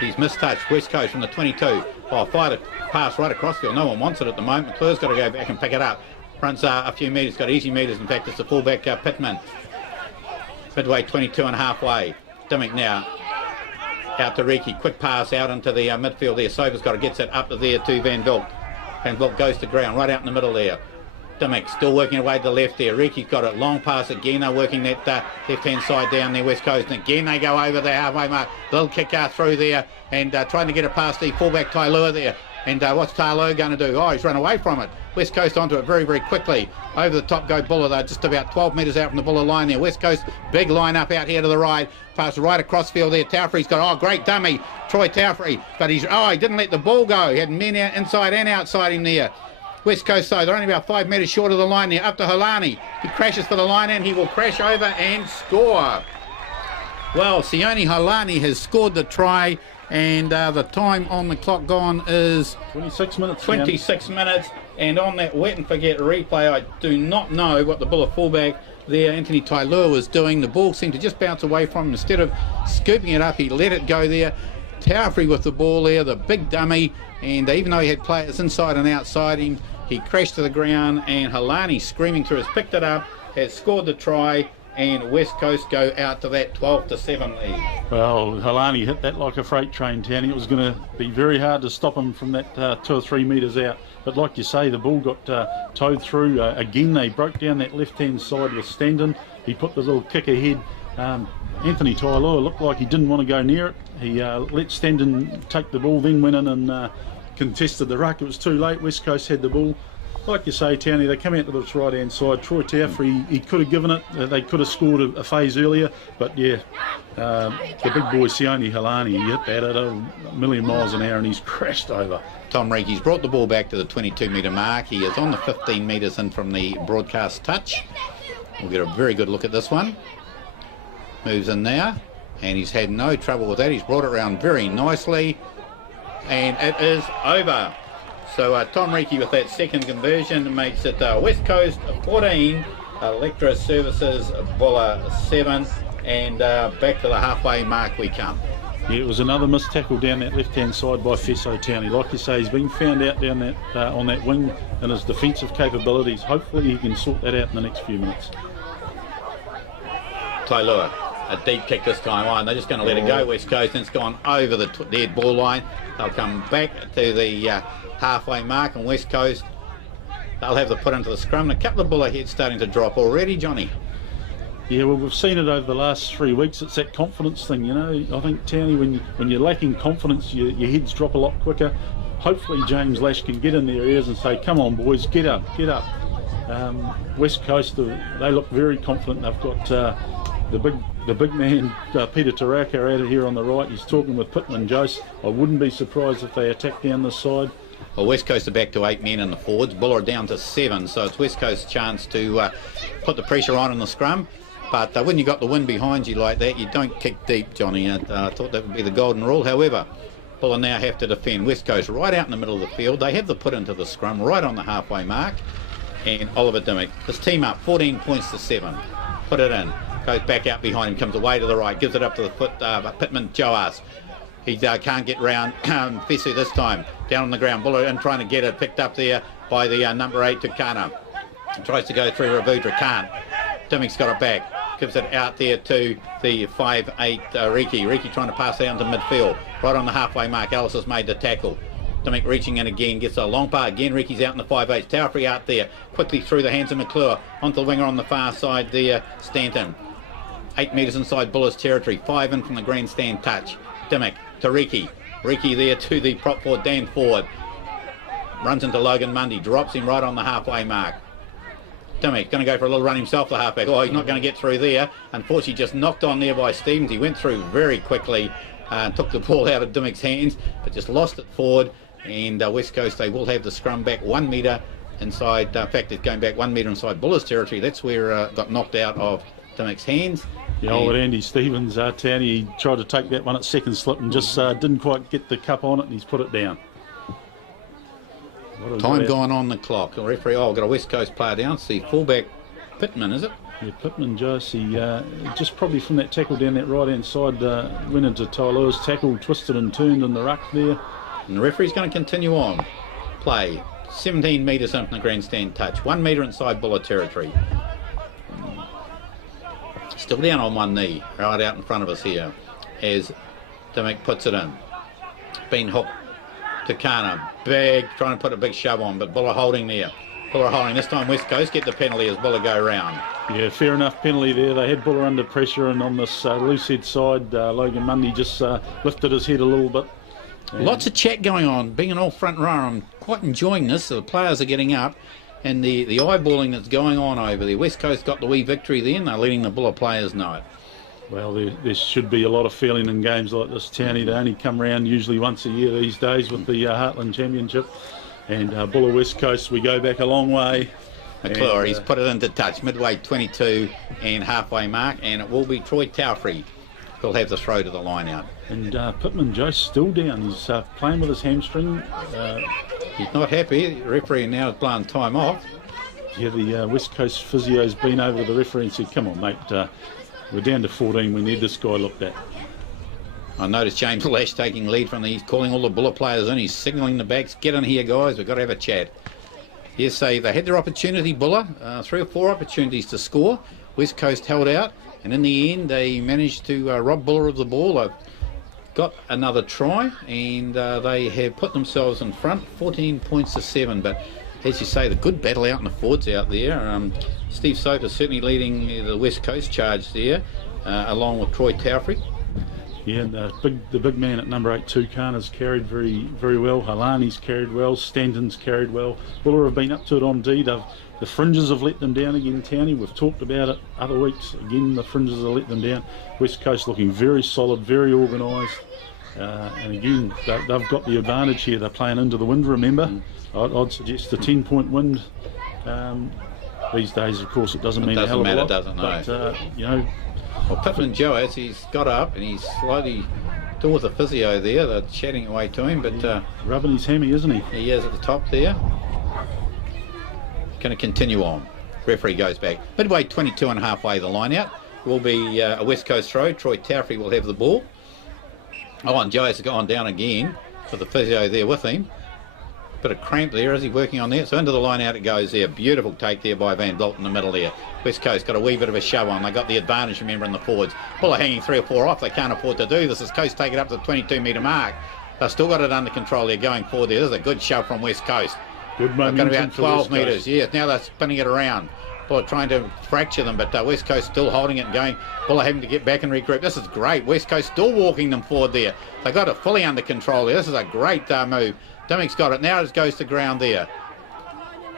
He's mistouched. West Coast from the 22. Oh, fired a pass right across field. No one wants it at the moment. McClure's got to go back and pick it up. Runs a few metres, got easy metres. In fact, it's the fullback Pittman. Midway, 22 and halfway. Dimmick now out to Reekie. Quick pass out into the midfield there. Sober's got to get it up to there to Van Vilk. Van Vilk goes to ground right out in the middle there. Dimmick still working away to the left there. Reekie's got it. Long pass again. They're working that left-hand side down there, West Coast. And again, they go over the halfway mark. Little kick out through there and trying to get it past the fullback Tailua there. And what's Tailua going to do? Oh, he's run away from it. West Coast onto it very, very quickly. Over the top go Buller. They're just about 12 metres out from the Buller line there. West Coast, big line up out here to the right. Pass right across field there. Taufrey's got, great dummy. Troy Taufrey. But he didn't let the ball go. He had Mena inside and outside him there. West Coast, though, they're only about 5 metres short of the line there. Up to Holani. He crashes for the line and he will crash over and score. Well, Sione Holani has scored the try, and the time on the clock gone is 26 minutes. 26 minutes. And on that wet and forget replay, I do not know what the Buller fullback there, Anthony Tailua, was doing. The ball seemed to just bounce away from him. Instead of scooping it up, he let it go there. Taufrey with the ball there, the big dummy, and even though he had players inside and outside him, he crashed to the ground, and Holani screaming through has picked it up, has scored the try, and West Coast go out to that 12-7 lead. Well, Holani hit that like a freight train, Townie. It was going to be very hard to stop him from that 2 or 3 metres out. But like you say, the ball got towed through. Again, they broke down that left-hand side with Stanton. He put the little kick ahead. Anthony Tailua looked like he didn't want to go near it. He let Stanton take the ball, then went in and contested the ruck. It was too late. West Coast had the ball. Like you say, Townie, they come out to this right-hand side. Troy Taufrey, he could have given it. They could have scored a phase earlier. But, yeah, the big boy, Sione Holani, he hit that at a million miles an hour and he's crashed over. Tom Reekie's brought the ball back to the 22-metre mark. He is on the 15 metres in from the broadcast touch. We'll get a very good look at this one. Moves in now, and he's had no trouble with that. He's brought it around very nicely, and it is over. So Tom Reekie with that second conversion makes it West Coast 14, Electra Services Buller 7, and back to the halfway mark we come. Yeah, it was another missed tackle down that left-hand side by Fesso, Townie. Like you say, he's been found out down that on that wing and his defensive capabilities. Hopefully he can sort that out in the next few minutes. Tailua, a deep kick this time on. They're just going to let it go, West Coast, and it's gone over the dead ball line. They'll come back to the halfway mark, and West Coast, they'll have the put into the scrum. And a couple of Buller heads starting to drop already, Johnny. Yeah, well, we've seen it over the last 3 weeks. It's that confidence thing, you know. I think, Townie, when you're lacking confidence, your heads drop a lot quicker. Hopefully James Lash can get in their ears and say, come on, boys, get up, get up. West Coast, they look very confident. They've got the big man, Peter Taraka, out here on the right. He's talking with Pittman Jose. I wouldn't be surprised if they attack down this side. Well, West Coast are back to 8 men in the forwards. Buller down to 7, so it's West Coast's chance to put the pressure on in the scrum. But when you got the wind behind you like that, you don't kick deep, Johnny. I thought that would be the golden rule. However, Buller now have to defend. West Coast right out in the middle of the field. They have the put into the scrum right on the halfway mark. and Oliver Dimmock. His team up 14 points to 7. Put it in. Goes back out behind him, comes away to the right, gives it up to the foot, Pittman Joas. He can't get round Fesu this time. Down on the ground, Buller in trying to get it, picked up there by the number 8 Tukana. Tries to go through Ravudra, can't. Dimmock's got it back, gives it out there to the 5'8 Reekie. Reekie trying to pass down to midfield, right on the halfway mark. Ellis has made the tackle. Dimmock reaching in again, gets a long part again. Reekie's out in the 5'8. Tailua out there, quickly through the hands of McClure, onto the winger on the far side there, Stanton. 8 metres inside Buller's territory, 5 in from the grandstand touch. Dimmock to Reekie. Reekie there to the prop forward, Dan Ford. Runs into Logan Mundy, drops him right on the halfway mark. Dimmock going to go for a little run himself, the halfback. Oh, he's not going to get through there. Unfortunately, just knocked on there by Stevens. He went through very quickly, took the ball out of Dimmock's hands, but just lost it forward. And West Coast, they will have the scrum back 1 metre inside. In fact, it's going back 1 metre inside Buller's territory. That's where got knocked out of Dimmock's hands. The old Andy Stevens, Townie, he tried to take that one at second slip and just didn't quite get the cup on it, and he's put it down. Time gone on the clock. The referee, got a West Coast player down. See, fullback Pittman, is it? Yeah, Pittman, Josie, just probably from that tackle down that right-hand side, went into Tailua's tackle, twisted and turned in the ruck there. And the referee's going to continue on. Play. 17 metres in from the grandstand touch. 1 metre inside Buller territory. Still down on one knee, right out in front of us here, as Dimmock puts it in. Been hooked. Tukana, trying to put a big shove on, but Buller holding there. Buller holding. This time West Coast get the penalty as Buller go round. Yeah, fair enough penalty there. They had Buller under pressure, and on this loose head side, Logan Mundy just lifted his head a little bit. Lots of chat going on. Being an all front rower, I'm quite enjoying this. The players are getting up, and the eyeballing that's going on over there. West Coast got the wee victory there, and they're letting the Buller players know it. Well, there should be a lot of feeling in games like this, Townie. They only come round usually once a year these days with the Heartland Championship. And Buller West Coast, we go back a long way. McClure, he's put it into touch, midway 22 and halfway mark, and it will be Troy Tailua who'll have the throw to the line out. And Pittman Joe's still down. He's playing with his hamstring. He's not happy. The referee now is blowing time off. Yeah, the West Coast physio's been over to the referee and said, come on, mate, we're down to 14. We need this guy looked at. I noticed James Lash taking lead from he's calling all the Buller players in. He's signalling the backs. Get in here, guys. We've got to have a chat. Yes, they had their opportunity, Buller. 3 or 4 opportunities to score. West Coast held out. And in the end, they managed to rob Buller of the ball. They've got another try. And they have put themselves in front. 14 points to 7. But as you say, the good battle out in the forwards out there. Steve Soper certainly leading the West Coast charge there, along with Troy Tailua. Yeah, and the big man at number 8, Tukana's carried very, very well. Holani's carried well. Stanton's carried well. Buller have been up to it on D. The fringes have let them down again, Townie. We've talked about it other weeks. Again, the fringes have let them down. West Coast looking very solid, very organised. And again, they've got the advantage here. They're playing into the wind, remember. I'd suggest a 10-point wind. These days, of course, it doesn't mean a hell of a lot. Doesn't matter, but, you know... Well, Pittman Joas, he's got up and he's slowly doing with the physio there. They're chatting away to him, but... rubbing his hammy, isn't he? He is at the top there. Going to continue on. Referee goes back. Midway 22 and halfway the line out. Will be a West Coast throw. Troy Tailua will have the ball. Oh, and Joas has gone down again with the physio there with him. Bit of cramp there. Is he working on that? So into the line out it goes there. Beautiful take there by Van Belt in the middle there. West Coast got a wee bit of a shove on. They got the advantage, remember, in the forwards. Buller hanging 3 or 4 off. They can't afford to do this. As Coast take it up to the 22 metre mark. They've still got it under control there going forward there. This is a good shove from West Coast. Good momentum. They've got about 12 metres. Yeah, now they're spinning it around. Buller trying to fracture them, but West Coast still holding it and going. Buller having to get back and regroup. This is great. West Coast still walking them forward there. They got it fully under control there. This is a great move. Dimmock's got it. Now it goes to ground there.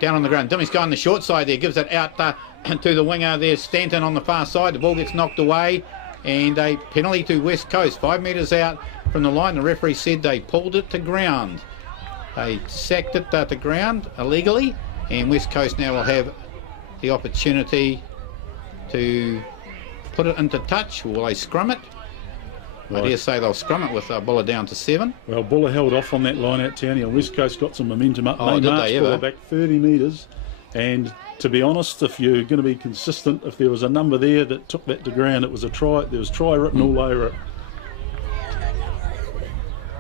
Down on the ground. Dimmock's going on the short side there. Gives it out to the winger there. Stanton on the far side. The ball gets knocked away. And a penalty to West Coast. 5 metres out from the line. The referee said they pulled it to ground. They sacked it to ground illegally. And West Coast now will have the opportunity to put it into touch. Will they scrum it? Right. I dare say they'll scrum it with Buller down to 7. Well, Buller held off on that line out, Townie, and West Coast got some momentum up. Oh, they marched Buller back 30 metres, And to be honest, if you're going to be consistent, if there was a number there that took that to ground, it was a try. There was try written all over it.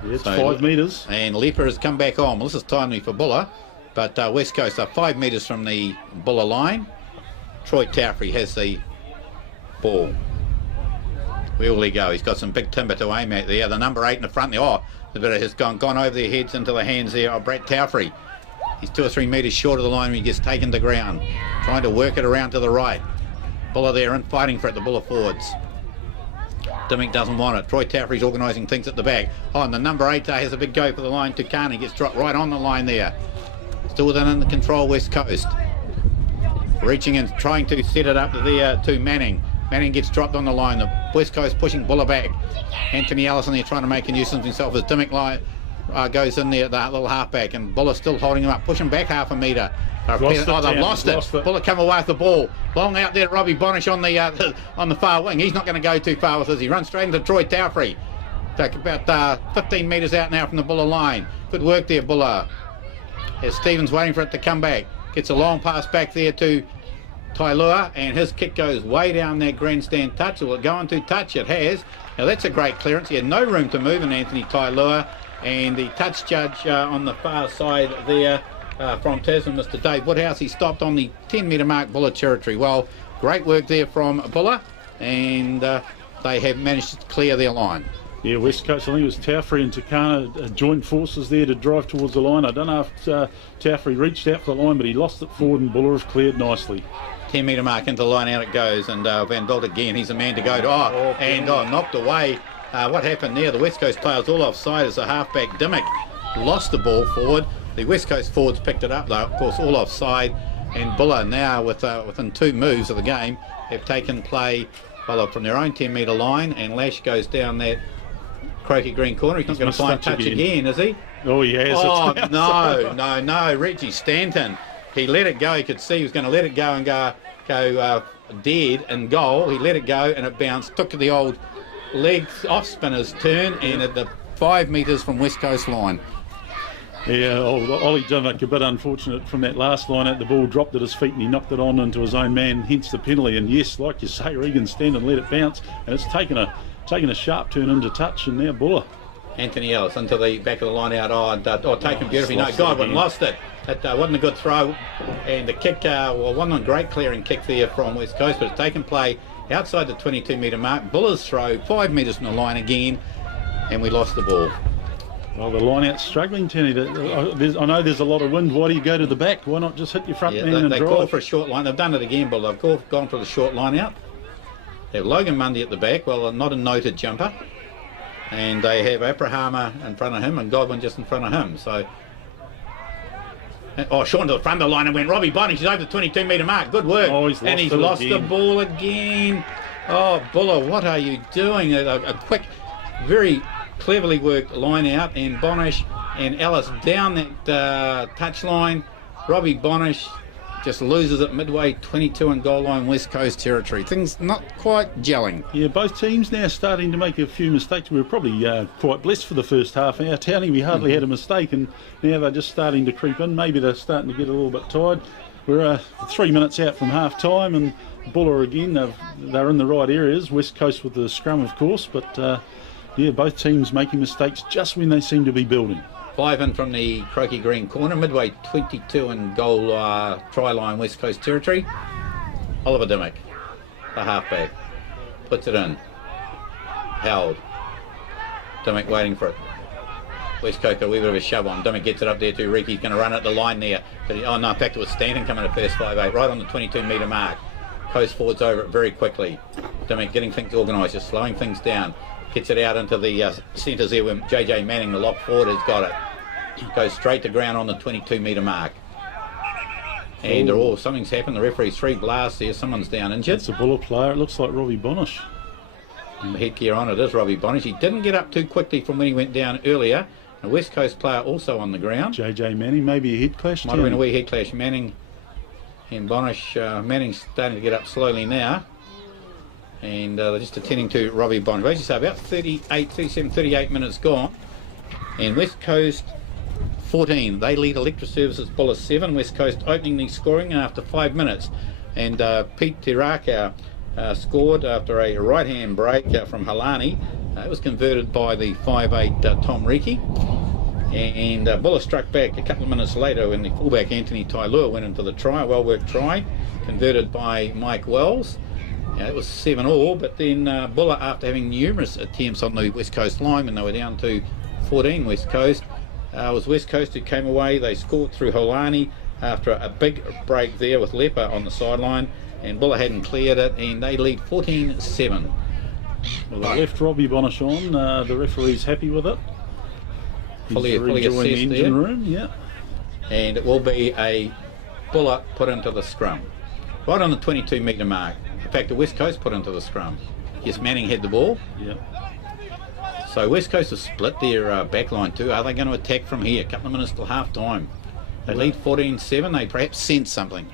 Yeah, it's 5 metres. And Leper has come back on. Well, this is timely for Buller, but West Coast are 5 metres from the Buller line. Troy Taufrey has the ball. Where will he go? He's got some big timber to aim at there. The number 8 in the front there. Oh, the bit has gone over their heads into the hands there of Brett Taufrey. He's 2 or 3 metres short of the line when he gets taken to ground. Trying to work it around to the right. Buller there and fighting for it, the Buller forwards. Dimmick doesn't want it. Troy Taufrey's organising things at the back. Oh, and the number 8 has a big go for the line. Tukana gets dropped right on the line there. Still within the control West Coast. Reaching and trying to set it up there to Manning. Manning gets dropped on the line. The West Coast pushing Buller back. Anthony Allison there trying to make a nuisance of himself as Dimmick goes in there, that little halfback, and Buller still holding him up. Push him back half a metre. They've lost it. Buller come away with the ball. Long out there, Robbie Bonish on the far wing. He's not going to go too far with this. He runs straight into Troy Taufrey. Take about 15 metres out now from the Buller line. Good work there, Buller. As Stevens waiting for it to come back. Gets a long pass back there to Tailua, and his kick goes way down that grandstand touch. Will it go into touch? It has. Now that's a great clearance. He had no room to move in Anthony Tailua, and the touch judge on the far side there from Tasman, Mr. Dave Woodhouse, he stopped on the 10-metre mark, Buller territory. Well, great work there from Buller, and they have managed to clear their line. Yeah, West Coast, I think it was Taufrey and Tukana joined forces there to drive towards the line. I don't know if Taufrey reached out for the line, but he lost it forward, and Buller have cleared nicely. 10-metre mark into the line, out it goes, and Van Belt again, he's the man to go to. Knocked away. What happened there? The West Coast players all offside as the halfback Dimmick lost the ball forward. The West Coast forwards picked it up, though, of course, all offside, and Buller now, within 2 moves of the game, have taken play from their own 10-metre line, and Lash goes down that croaky green corner. He's not going to find touch again, is he? Oh, he has. Oh, no. Reggie Stanton. He let it go. He could see he was going to let it go and go dead in goal. He let it go and it bounced. Took the old leg off spinner's turn and at the 5 metres from West Coast line. Yeah, Ollie Dimmick a bit unfortunate from that last line out. The ball dropped at his feet and he knocked it on into his own man, hence the penalty. And yes, like you say, Regan Stanton let it bounce and it's taken a sharp turn into touch, and now Buller. Anthony Ellis into the back of the line out. Taken beautifully. No, Godwin lost it. It wasn't a good throw, and the kick wasn't a great clearing kick there from West Coast, but it's taken play outside the 22-metre mark. Buller's throw 5 metres from the line again, and we lost the ball. Well, the line out's struggling, Tony. I know there's a lot of wind. Why do you go to the back? Why not just hit your front man and drive? They call for a short line. They've done it again, but they've gone for the short line out. They have Logan Mundy at the back, well, not a noted jumper, and they have Abrahama in front of him and Godwin just in front of him. So, Sean to the front of the line and went Robbie Bonish. He's over the 22-metre mark. Good work. He's lost the ball again. Oh, Buller, what are you doing? A quick, very cleverly worked line out, and Bonish and Ellis down that touch line. Robbie Bonish just loses it midway, 22 and goal line, West Coast territory. Things not quite gelling. Yeah, both teams now starting to make a few mistakes. We were probably quite blessed for the first half. Our Townie, we hardly had a mistake, and now they're just starting to creep in. Maybe they're starting to get a little bit tired. We're 3 minutes out from half time, and Buller again, they're in the right areas. West Coast with the scrum, of course, but yeah, both teams making mistakes just when they seem to be building. 5 in from the croaky green corner, midway 22 and goal try line, West Coast territory. Oliver Dimmick, the halfback, puts it in. Held. Dimmick waiting for it. West Coast a wee bit of a shove on. Dimmick gets it up there to Reekie. He's going to run at the line there. But in fact it was Stanton coming at first 5-8, right on the 22-metre mark. Coast forwards over it very quickly. Dimmick getting things organised, just slowing things down. Gets it out into the centres there where JJ Manning, the lock forward, has got it. Goes straight to ground on the 22-metre mark. And something's happened. The referee's 3 blasts there. Someone's down injured. It's a Buller player. It looks like Robbie Bonish. And the headgear on it is Robbie Bonish. He didn't get up too quickly from when he went down earlier. A West Coast player also on the ground. JJ Manning, maybe a head clash. Might have been a wee head clash. Manning and Bonish. Manning's starting to get up slowly now. And they're just attending to Robbie Bonish. As you say, about 38 minutes gone. And West Coast 14. They lead Electric Services Buller 7. West Coast opening the scoring after 5 minutes. And Pete Rakau scored after a right-hand break from Holani. It was converted by the 5'8 Tom Reekie. And Buller struck back a couple of minutes later when the fullback Anthony Tailua went into the try, a well-worked try, converted by Mike Wells. It was 7-all, but then Buller, after having numerous attempts on the West Coast line when they were down to 14 West Coast, it was West Coast who came away. They scored through Holani after a big break there with Leper on the sideline, and Buller hadn't cleared it, and they lead 14-7. Well, they left Robbie on. The referee's happy with it. Fully enjoying the engine there. room, yeah. And it will be a Buller put into the scrum, right on the 22-metre mark. In fact, the West Coast put into the scrum. Yes, Manning had the ball. Yeah. So West Coast have split their back line too. Are they going to attack from here? A couple of minutes till half time. They lead 14-7. They perhaps sense something.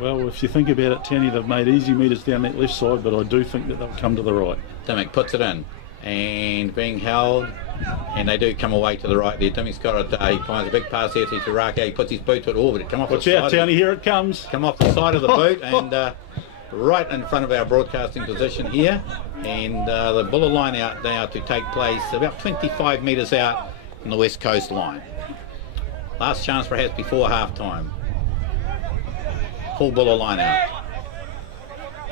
Well, if you think about it, Townie, they've made easy metres down that left side, but I do think that they'll come to the right. Dimmick puts it in, and being held, and they do come away to the right there. Dimmick's got it. He finds a big pass here to Rakau. He puts his boot to it. Oh, but it come off the side. Watch out, Townie, here it comes. Come off the side of the boot, and right in front of our broadcasting position here. And the Buller line out now to take place about 25 metres out from the West Coast line. Last chance perhaps before half time. Full Buller line out.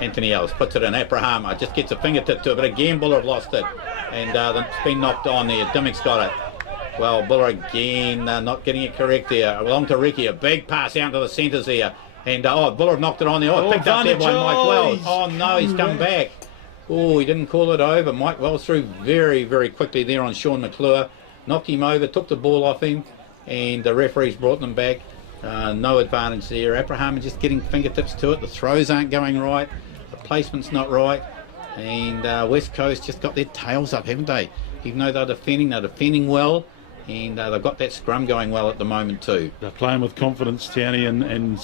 Anthony Ellis puts it in. Abraham just gets a fingertip to it, but again Buller have lost it, and it's been knocked on there. Dimmick's got it. Well, Buller again not getting it correct there. Along to Reekie, a big pass out to the centres here, and Buller have knocked it on there. Picked up there by Mike Wells. Oh no, he's come back. Oh, he didn't call it over. Mike Wells threw very, very quickly there on Sean McClure, knocked him over, took the ball off him, and the referees brought them back. No advantage there. Abraham just getting fingertips to it. The throws aren't going right. The placement's not right. And West Coast just got their tails up, haven't they? Even though they're defending well. And they've got that scrum going well at the moment too. They're playing with confidence, Townie, and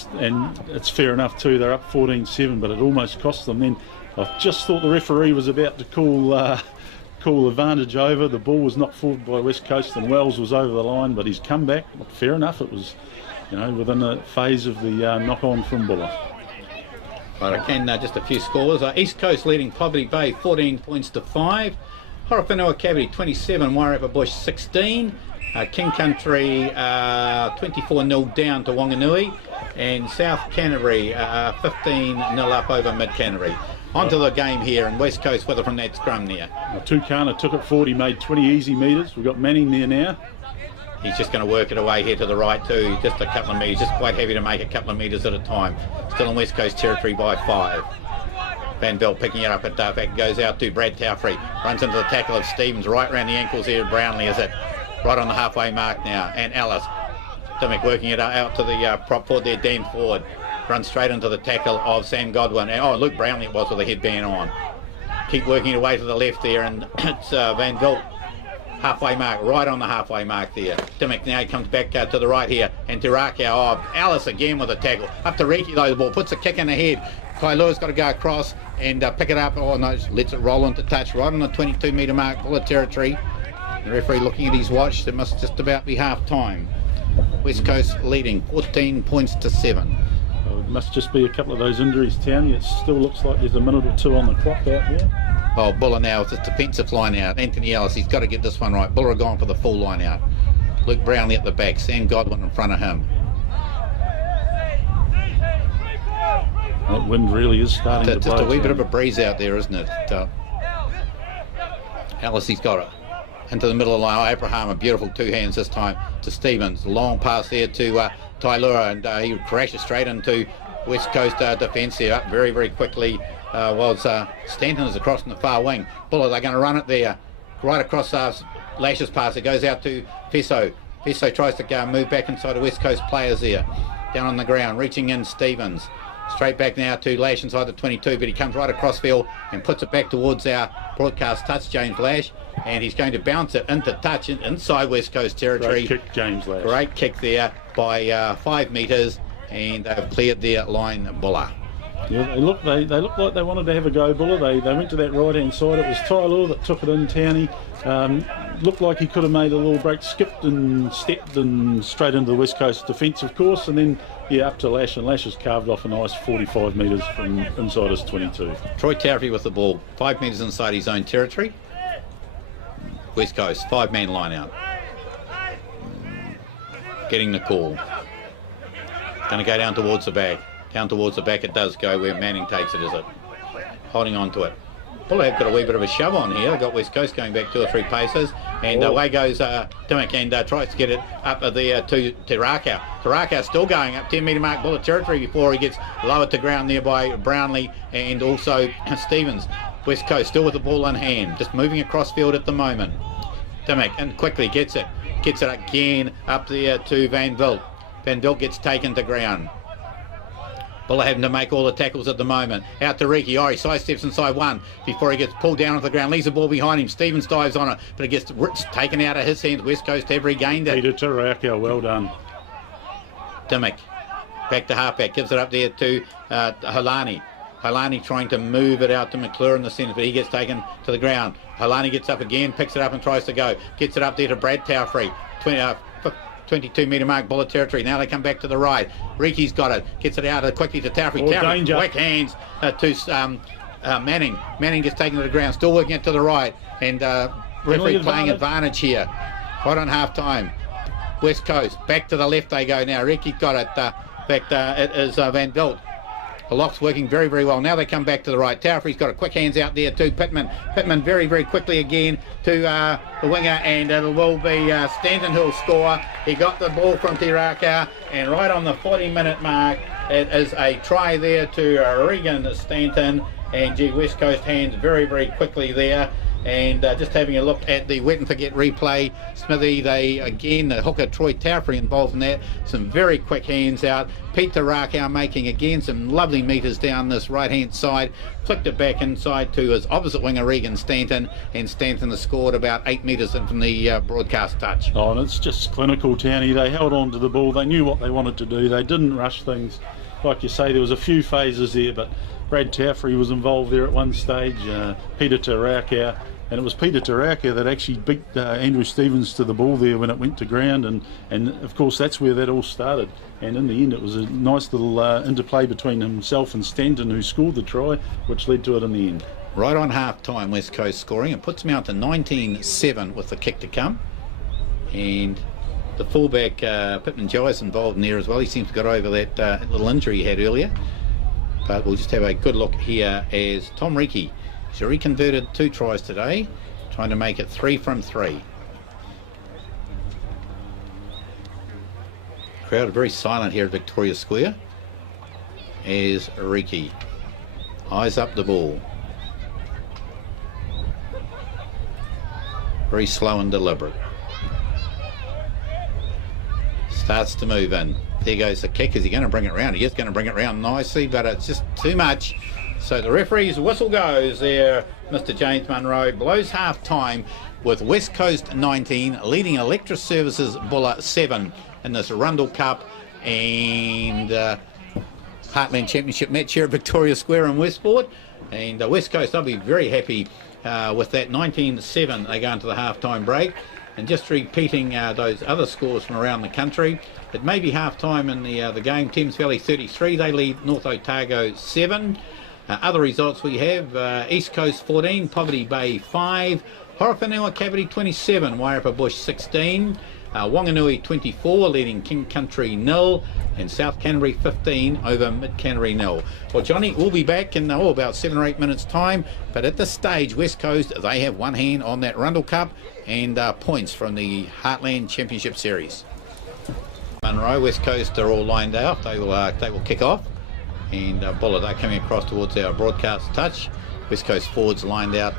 it's fair enough too. They're up 14-7, but it almost cost them then. I just thought the referee was about to call advantage over. The ball was knocked forward by West Coast and Wells was over the line, but he's come back. Fair enough, it was within a phase of the knock-on from Buller. Right, I can just a few scores. East Coast leading Poverty Bay 14 points to 5. Horowhenua Cavity 27, Wairarapa Bush 16. King Country 24-0 down to Wanganui, and South Canterbury 15-0 up over Mid Canterbury. Onto the game here, and West Coast with it from that scrum there. Tukana took it 40, made 20 easy metres. We've got Manning there now. He's just going to work it away here to the right too, just a couple of metres, just quite heavy to make a couple of metres at a time. Still in West Coast territory by 5. Van Bell picking it up at back, goes out to Brad Taufree, runs into the tackle of Stevens, right around the ankles here. Brownlee is it, right on the halfway mark now, and Alice. Dimmick working it out to the prop forward there, Dan Ford. Runs straight into the tackle of Sam Godwin. And, Luke Brownlee it was with the headband on. Keep working it away to the left there, and it's Van Bell. Halfway mark, right on the halfway mark there. Dimmick now comes back to the right here, and to Rakau. Alice again with a tackle. Up to Reekie though, the ball puts a kick in the head. Tailua's got to go across and pick it up. Oh no, lets it roll into touch right on the 22-metre mark, Buller territory. The referee looking at his watch, it must just about be half time. West Coast leading 14 points to 7. Well, it must just be a couple of those injuries, Townie. It still looks like there's a minute or two on the clock out there. Oh, Buller now with his defensive line out. Anthony Ellis, he's got to get this one right. Buller are gone for the full line out. Luke Brownlee at the back, Sam Godwin in front of him. That wind really is starting to blow. Just a wee bit of a breeze out there, isn't it? Ellis, he's got it. Into the middle of the line. Abraham, a beautiful two hands this time to Stevens. Long pass there to Tailua, and he crashes straight into West Coast defence here. Up very, very quickly. Stanton is across in the far wing. Buller, they're going to run it there. Right across Lash's pass. It goes out to Fesso. Fesso tries to move back inside the West Coast players there. Down on the ground, reaching in Stevens. Straight back now to Lash inside the 22, but he comes right across field and puts it back towards our broadcast touch, James Lash. And he's going to bounce it into touch inside West Coast territory. Great kick, James Lash. Great kick there by 5 metres, and they've cleared their line, Buller. Yeah, they look like they wanted to have a go, Buller. They went to that right hand side. It was Tailua that took it in, Townie. looked like he could have made a little break, skipped and stepped and straight into the West Coast defence, of course, and then up to Lash, and Lash has carved off a nice 45 metres from inside his 22. Troy Taffrey with the ball, 5 metres inside his own territory. West Coast, 5-man line out. Getting the call. Going to go down towards the back. Down towards the back it does go, where Manning takes it, is it? Holding on to it. Buller have got a wee bit of a shove on here. They've got West Coast going back 2 or 3 paces, and away goes Dimmick, and tries to get it up there to Rakau. Rakau still going up 10 metre mark Buller territory before he gets lowered to ground there by Brownlee and also Stevens. West Coast still with the ball in hand, just moving across field at the moment. Dimmick and quickly gets it again up there to Van Vilt. Van Vilt gets taken to ground. Buller having to make all the tackles at the moment. Out to Reekie. He sidesteps inside one before he gets pulled down onto the ground. Leaves the ball behind him. Stevens dives on it, but it gets taken out of his hands. West Coast have regained it. Peter Rakau, well done. Dimmick back to halfback. Gives it up there to Holani. Holani trying to move it out to McClure in the centre, but he gets taken to the ground. Holani gets up again, picks it up and tries to go. Gets it up there to Brad Taufree. 22 metre mark Buller territory. Now they come back to the right. Reekie's got it. Gets it out quickly to Taufree. Taufree, quick hands to Manning. Manning gets taken to the ground. Still working it to the right. And referee playing advantage here. Right on half time. West Coast. Back to the left they go now. Reekie's got it. It is Van Vilt. The lock's working very, very well. Now they come back to the right. Taufree's got a quick hands out there to Pittman. Pittman very, very quickly again to the winger, and it will be Stanton who'll score. He got the ball from Rakau, and right on the 40-minute mark, it is a try there to Regan Stanton. And gee, West Coast hands very, very quickly there. And just having a look at the wet and forget replay, Smithy, the hooker Troy Taufree involved in that. Some very quick hands out. Peter Rakau making again some lovely metres down this right hand side. Flicked it back inside to his opposite winger Regan Stanton, and Stanton has scored about 8 metres in from the broadcast touch. Oh, and it's just clinical, Townie. They held on to the ball. They knew what they wanted to do. They didn't rush things. Like you say, there was a few phases there, but Brad Taufree was involved there at one stage, Peter Rakau, and it was Peter Rakau that actually beat Andrew Stevens to the ball there when it went to ground, and of course that's where that all started. And in the end it was a nice little interplay between himself and Stanton, who scored the try, which led to it in the end. Right on half time, West Coast scoring. It puts me out to 19-7 with the kick to come, and the fullback Pittman Jai's involved in there as well. He seems to have got over that little injury he had earlier. But we'll just have a good look here as Tom Reekie, he's already converted 2 tries today, trying to make it 3 from 3. Crowd are very silent here at Victoria Square as Reekie eyes up the ball. Very slow and deliberate. Starts to move in. There goes the kick. Is he going to bring it round? He is going to bring it round nicely, but it's just too much. So the referee's whistle goes there. Mr. James Munro blows half time with West Coast 19 leading Electra Services Buller 7 in this Rundle Cup and Heartland Championship match here at Victoria Square in Westport. And West Coast, they'll be very happy with that 19-7. They go into the half-time break. And just repeating those other scores from around the country, it may be half-time in the game. Thames Valley 33, they lead North Otago 7. Other results we have, East Coast 14, Poverty Bay 5, Horowhenua Cavity 27, Wairapa Bush 16, Wanganui 24, leading King Country 0, and South Canterbury 15 over Mid Canterbury 0. Well, Johnny, we'll be back in about 7 or 8 minutes' time, but at this stage, West Coast, they have one hand on that Rundle Cup and points from the Heartland Championship Series. Munro, West Coast are all lined out. They will kick off, and Buller, they're coming across towards our broadcast touch. West Coast forwards lined out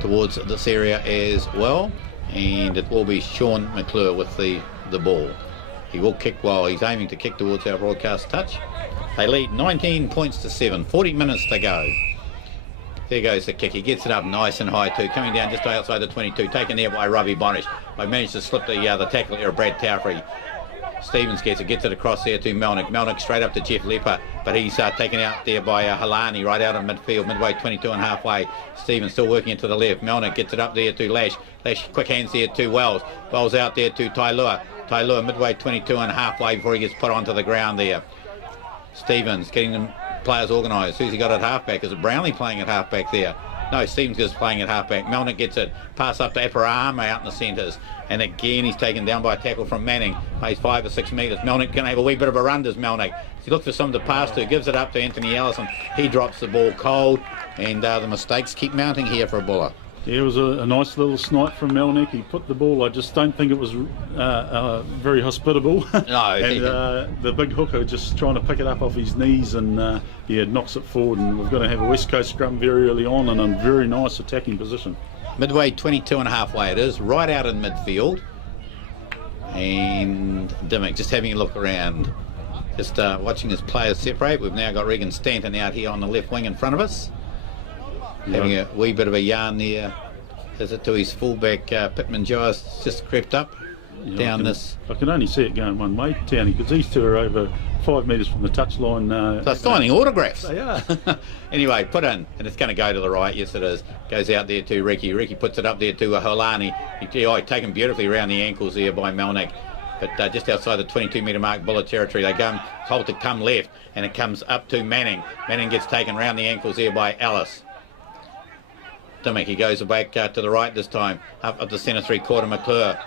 towards this area as well, and it will be Sean McClure with the ball. He will kick while he's aiming to kick towards our broadcast touch. They lead 19 points to 7, 40 minutes to go. There goes the kick. He gets it up nice and high too, coming down just outside the 22, taken there by Robbie Bonish. I managed to slip the tackle here of Brad Taufree. Stevens gets it across there to Malneek. Malneek straight up to Jeff Lepper, but he's taken out there by Holani right out of midfield, midway 22 and halfway. Stevens still working it to the left. Malneek gets it up there to Lash. Lash quick hands there to Wells. Wells out there to Tailua. Tailua midway 22 and halfway before he gets put onto the ground there. Stevens getting the players organised. Who's he got at halfback? Is it Brownlee playing at halfback there? No, Stevens is playing at halfback. Malneek gets it. Pass up to Aparama out in the centres. And again, he's taken down by a tackle from Manning. Plays 5 or 6 metres. Malneek going to have a wee bit of a run, does Malneek. He looks for someone to pass to. Gives it up to Anthony Ellison. He drops the ball cold. And the mistakes keep mounting here for a Buller. Yeah, it was a nice little snipe from Malneek. He put the ball. I just don't think it was very hospitable. No. And the big hooker just trying to pick it up off his knees and knocks it forward. And we've got to have a West Coast scrum very early on and a very nice attacking position. Midway 22 and halfway it is, right out in midfield. And Dimmock just having a look around, just watching his players separate. We've now got Regan Stanton out here on the left wing in front of us. Having a wee bit of a yarn there. Is it to his fullback, Pittman Giles, just crept up down this. I can only see it going one way, Townie, because these two are over 5 metres from the touchline. They're signing autographs. They are. Anyway, put in, and it's going to go to the right. Yes, it is. Goes out there to Reekie. Reekie puts it up there to Holani. Taken beautifully around the ankles there by Malneek. But just outside the 22-metre mark, Buller territory, they told to come left, and it comes up to Manning. Manning gets taken around the ankles there by Ellis. Dimmock, he goes back to the right this time, up the centre 3/4 McClure.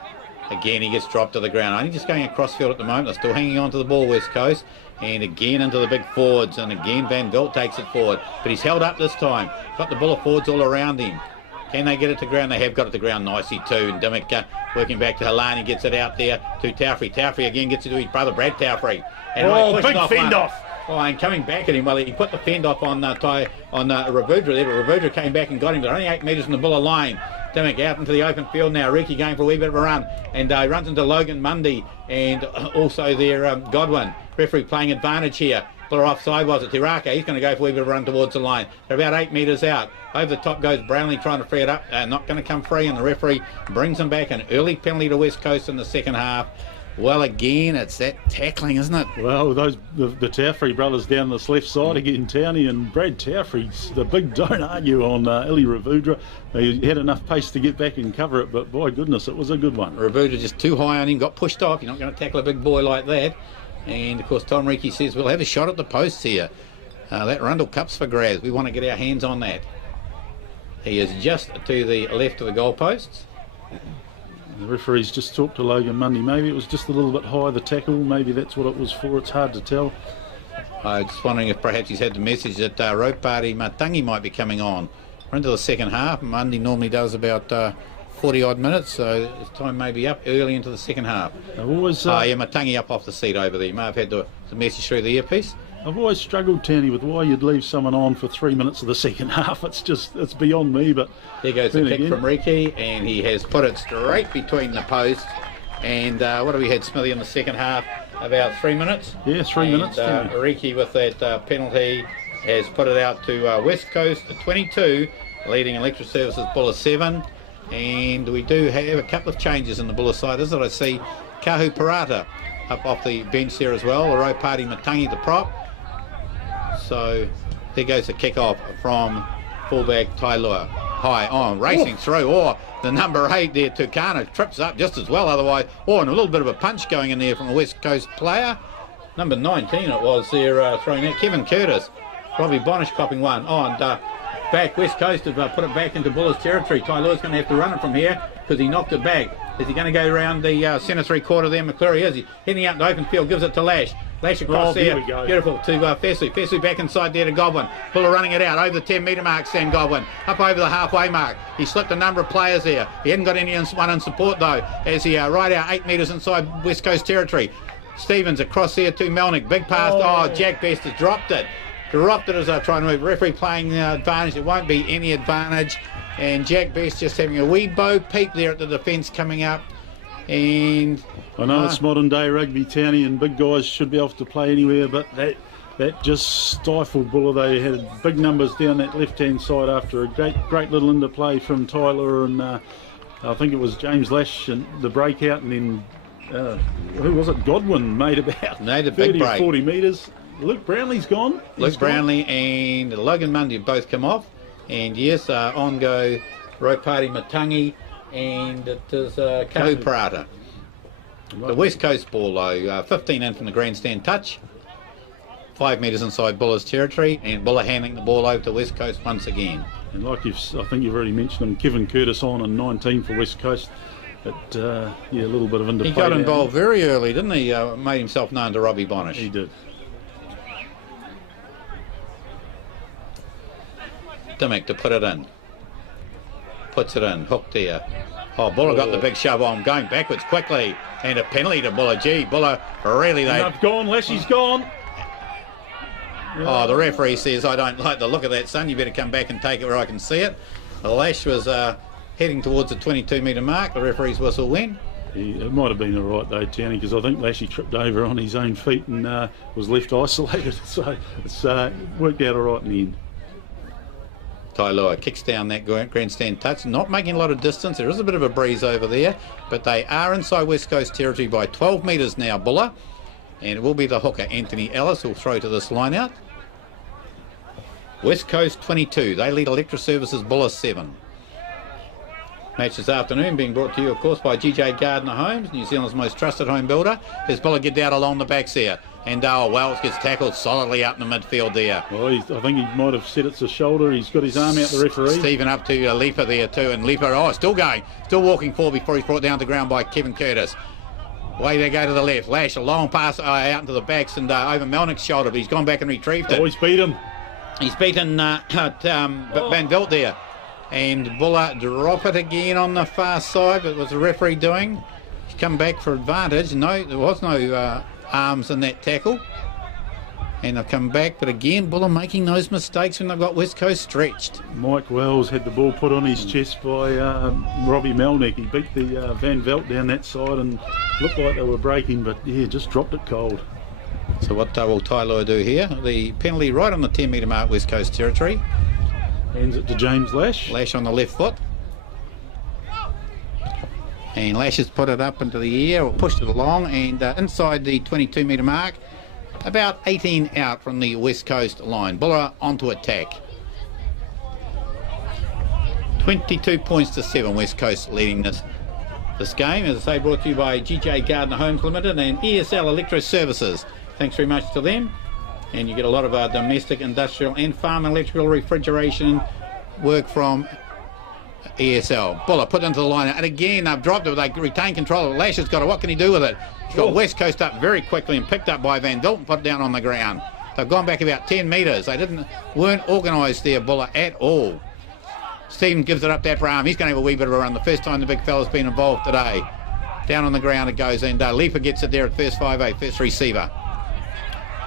Again, he gets dropped to the ground. Only just going across field at the moment. They're still hanging on to the ball, West Coast. And again into the big forwards. And again, Van Vilt takes it forward. But he's held up this time. Got the Buller forwards all around him. Can they get it to ground? They have got it to ground nicely too. And Dimmock working back to Holani, gets it out there to Taufree. Taufree again gets it to his brother, Brad Taufree. And big fend off. Oh, and coming back at him, well, he put the fend off on Ravudra there, but Ravudra came back and got him, but only 8 metres from the Buller line. Dimmock out into the open field now. Reekie going for a wee bit of a run, and he runs into Logan Mundy and also there Godwin. Referee playing advantage here. Buller offside, was it to Rakau? He's going to go for a wee bit of a run towards the line. They're about 8 metres out. Over the top goes Brownlee trying to free it up. Not going to come free, and the referee brings him back. An early penalty to West Coast in the second half. Well, again, it's that tackling, isn't it? Well, the Taufree brothers down this left side again, Townie, and Brad Taufree's the big don't argue on Ravudra. He had enough pace to get back and cover it, but by goodness, it was a good one. Ravudra just too high on him, got pushed off. You're not going to tackle a big boy like that. And, of course, Tom Reekie says, we'll have a shot at the posts here. That Rundle Cup's for grabs. We want to get our hands on that. He is just to the left of the goalposts. The referee's just talked to Logan Mundy. Maybe it was just a little bit high, the tackle. Maybe that's what it was for. It's hard to tell. I'm just wondering if perhaps he's had the message that Ropati Matangi might be coming on. We're into the second half. Mundy normally does about 40-odd minutes, so his time may be up early into the second half. I've always, Matangi up off the seat over there. You may have had the message through the earpiece. I've always struggled, Townie, with why you'd leave someone on for 3 minutes of the second half. It's beyond me. But there goes the kick from Reekie, and he has put it straight between the posts. And what have we had, Smithy, in the second half? About 3 minutes? Yeah, 3 minutes. Reekie with that penalty has put it out to West Coast 22, leading Electric Services Buller 7. And we do have a couple of changes in the Buller side, isn't it? I see Kahu Parata up off the bench there as well. Ropati Matangi, the prop. So there goes the kick-off from fullback Tailua. High on, racing through. Oh, the number 8 there, Tukana, trips up just as well otherwise. Oh, and a little bit of a punch going in there from a West Coast player. Number 19 it was there throwing out. Kevin Curtis. Robbie Bonish copping one. Oh, and back West Coast have put it back into Buller's territory. Tailua's going to have to run it from here because he knocked it back. Is he going to go around the centre 3/4 there? McClure is. He heading out in the open field, gives it to Lash. Lash across there. Beautiful to Fesley. Fesley back inside there to Godwin. Buller running it out over the 10-metre mark, Sam Godwin. Up over the halfway mark. He slipped a number of players there. He hadn't got anyone in support though, as he right out 8 metres inside West Coast territory. Stevens across there to Malneek. Big pass. Oh, Jack Best has dropped it. Dropped it as I try and move. Referee playing advantage. It won't be any advantage. And Jack Best just having a wee bow peep there at the defence coming up. And I know it's modern day rugby, Townie, and big guys should be able to play anywhere, but that just stifled Buller. They had big numbers down that left-hand side after a great little interplay from Tyler and I think it was James Lash and the breakout, and then who was it? Godwin made about Made a 30 big or break. 40 metres. Luke Brownlee's gone. Luke Brownlee and Logan Mundy have both come off. And yes, on go Ropati Matangi, and it is Kahu Parata. The West Coast ball though, 15 in from the grandstand touch. 5 metres inside Buller's territory, and Buller handing the ball over to West Coast once again. And like I think you've already mentioned him, Kevin Curtis on in 19 for West Coast. But a little bit of interplay. He got involved very early, didn't he? Made himself known to Robbie Bonish. He did. Dimmick to put it in. Puts it in, hooked there. Oh, Buller got the big shove on, going backwards quickly, and a penalty to Buller. Gee, Buller really I've gone, Lashy's gone. Oh, the referee says, I don't like the look of that, son. You better come back and take it where I can see it. The Lash was heading towards the 22-metre mark. The referee's whistle went. It might have been all right though, Townie, because I think Lashy tripped over on his own feet and was left isolated. So it's worked out all right in the end. Tailua kicks down that grandstand touch, not making a lot of distance. There is a bit of a breeze over there, but they are inside West Coast territory by 12 metres now, Buller. And it will be the hooker, Anthony Ellis, who'll throw to this line out. West Coast 22. They lead Electra Services, Buller 7. Match this afternoon being brought to you, of course, by GJ Gardner Homes, New Zealand's most trusted home builder. There's Buller get down along the backs there. And Wells gets tackled solidly out in the midfield there. Well, I think he might have said it's a shoulder. He's got his arm out the referee. Stephen up to Leaper there too. And Leaper, still going. Still walking forward before he's brought down to the ground by Kevin Curtis. Way they go to the left. Lash, a long pass out into the backs and over Malneek's shoulder. But he's gone back and retrieved it. Oh, he's beat him. He's beaten Van Velt there. And Buller drop it again on the far side. What was the referee doing? He's come back for advantage. No, there was no arms in that tackle. And they've come back, but again, Buller making those mistakes when they've got West Coast stretched. Mike Wells had the ball put on his chest by Robbie Malneek. He beat the Van Velt down that side and looked like they were breaking, but yeah, just dropped it cold. So what will Tailua do here? The penalty right on the 10-metre mark, West Coast territory. Hands it to James Lash. Lash on the left foot. And Lash has put it up into the air, or pushed it along, and inside the 22-metre mark, about 18 out from the West Coast line. Buller onto attack. 22 points to 7, West Coast leading this game. As I say, brought to you by GJ Gardner Homes Limited and ESL Electro Services. Thanks very much to them. And you get a lot of our domestic, industrial and farm electrical refrigeration work from ESL. Buller put into the line, and again they've dropped it. They retain control of it. Lash has got it. What can he do with it? He's got West Coast up very quickly and picked up by Van Velt and put down on the ground. They've gone back about 10 metres. They weren't organised there, Buller, at all. Stephen gives it up to Abraham. He's going to have a wee bit of a run. The first time the big fella's been involved today. Down on the ground it goes, and Leaper gets it there at first 5'8", first receiver.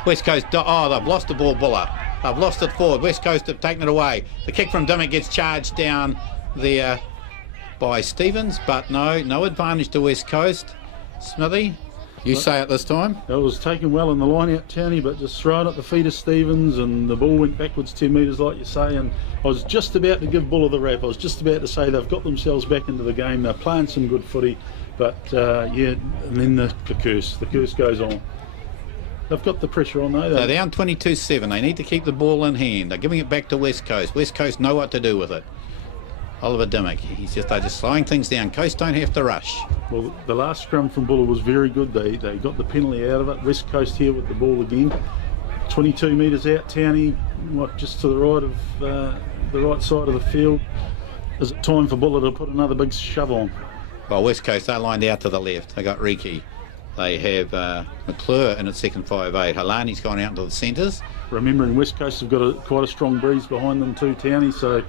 West Coast, they've lost the ball, Buller. They've lost it forward. West Coast have taken it away. The kick from Dimmick gets charged down there by Stevens, but no advantage to West Coast. Smithy, you say it this time. It was taken well in the line out, Townie, but just thrown at the feet of Stevens, and the ball went backwards 10 metres, like you say. And I was just about to give Buller the rap. I was just about to say they've got themselves back into the game. They're playing some good footy, but and then the curse goes on. They've got the pressure on though. They're down 22-7. They need to keep the ball in hand. They're giving it back to West Coast. West Coast know what to do with it. Oliver Dimmick, they're just slowing things down. Coast don't have to rush. Well, the last scrum from Buller was very good. They got the penalty out of it. West Coast here with the ball again. 22 metres out, Townie, just to the right of the right side of the field. Is it time for Buller to put another big shove on? Well, West Coast, they're lined out to the left. They got Reekie. They have McClure in at second 5'8". Holani's gone out into the centres. Remembering West Coast have got quite a strong breeze behind them too, Townie, so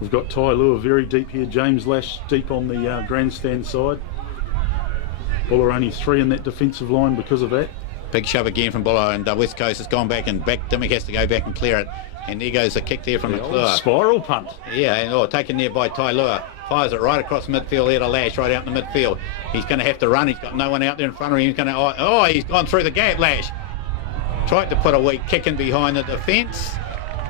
we've got Tailua very deep here, James Lash deep on the grandstand side. Buller only 3 in that defensive line because of that. Big shove again from Buller, and West Coast has gone back and back. Dimmick has to go back and clear it. And there goes a kick there from McClure. Spiral punt. Yeah, and taken there by Tailua. Fires it right across midfield there to Lash, right out in the midfield. He's going to have to run. He's got no one out there in front of him. He's going to. He's gone through the gap, Lash. Tried to put a weak kick in behind the defence,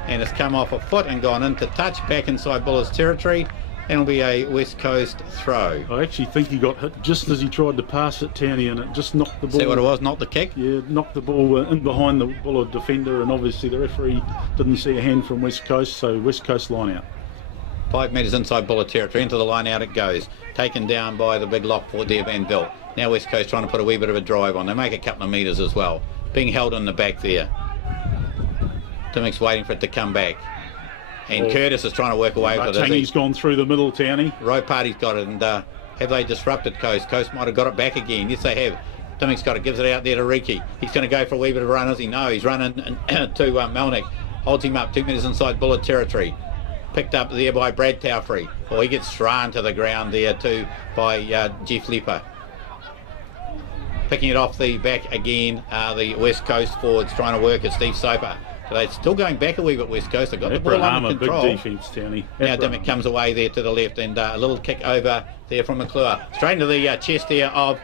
and it's come off a foot and gone into touch, back inside Buller's territory. it'll be a West Coast throw. I actually think he got hit just as he tried to pass it, Townie, and it just knocked the ball. See what it was, not the kick? Yeah, knocked the ball in behind the Buller defender, and obviously the referee didn't see a hand from West Coast, so West Coast line out. 5 metres inside Buller territory, into the line out it goes. Taken down by the big lock forward there, Van Vilt. Now West Coast trying to put a wee bit of a drive on. They make a couple of metres as well. Being held in the back there. Dimmock's waiting for it to come back. And Curtis is trying to work away with it. He's gone through the middle, Townie. Row Party's got it, and have they disrupted Coast? Coast might have got it back again. Yes, they have. Dimmock's got it, gives it out there to Reekie. He's going to go for a wee bit of a run, is he? No, he's running to Malneek. Holds him up, 2 metres inside Buller territory. Picked up there by Brad Taufree. He gets thrown to the ground there too by Jeff Lepper. Picking it off the back again, the West Coast forwards trying to work at Steve Soper. So they're still going back a wee bit, West Coast. They've got the ball under control. Big defence, Townie. Now Dimmock comes away there to the left, and a little kick over there from McClure. Straight into the chest there of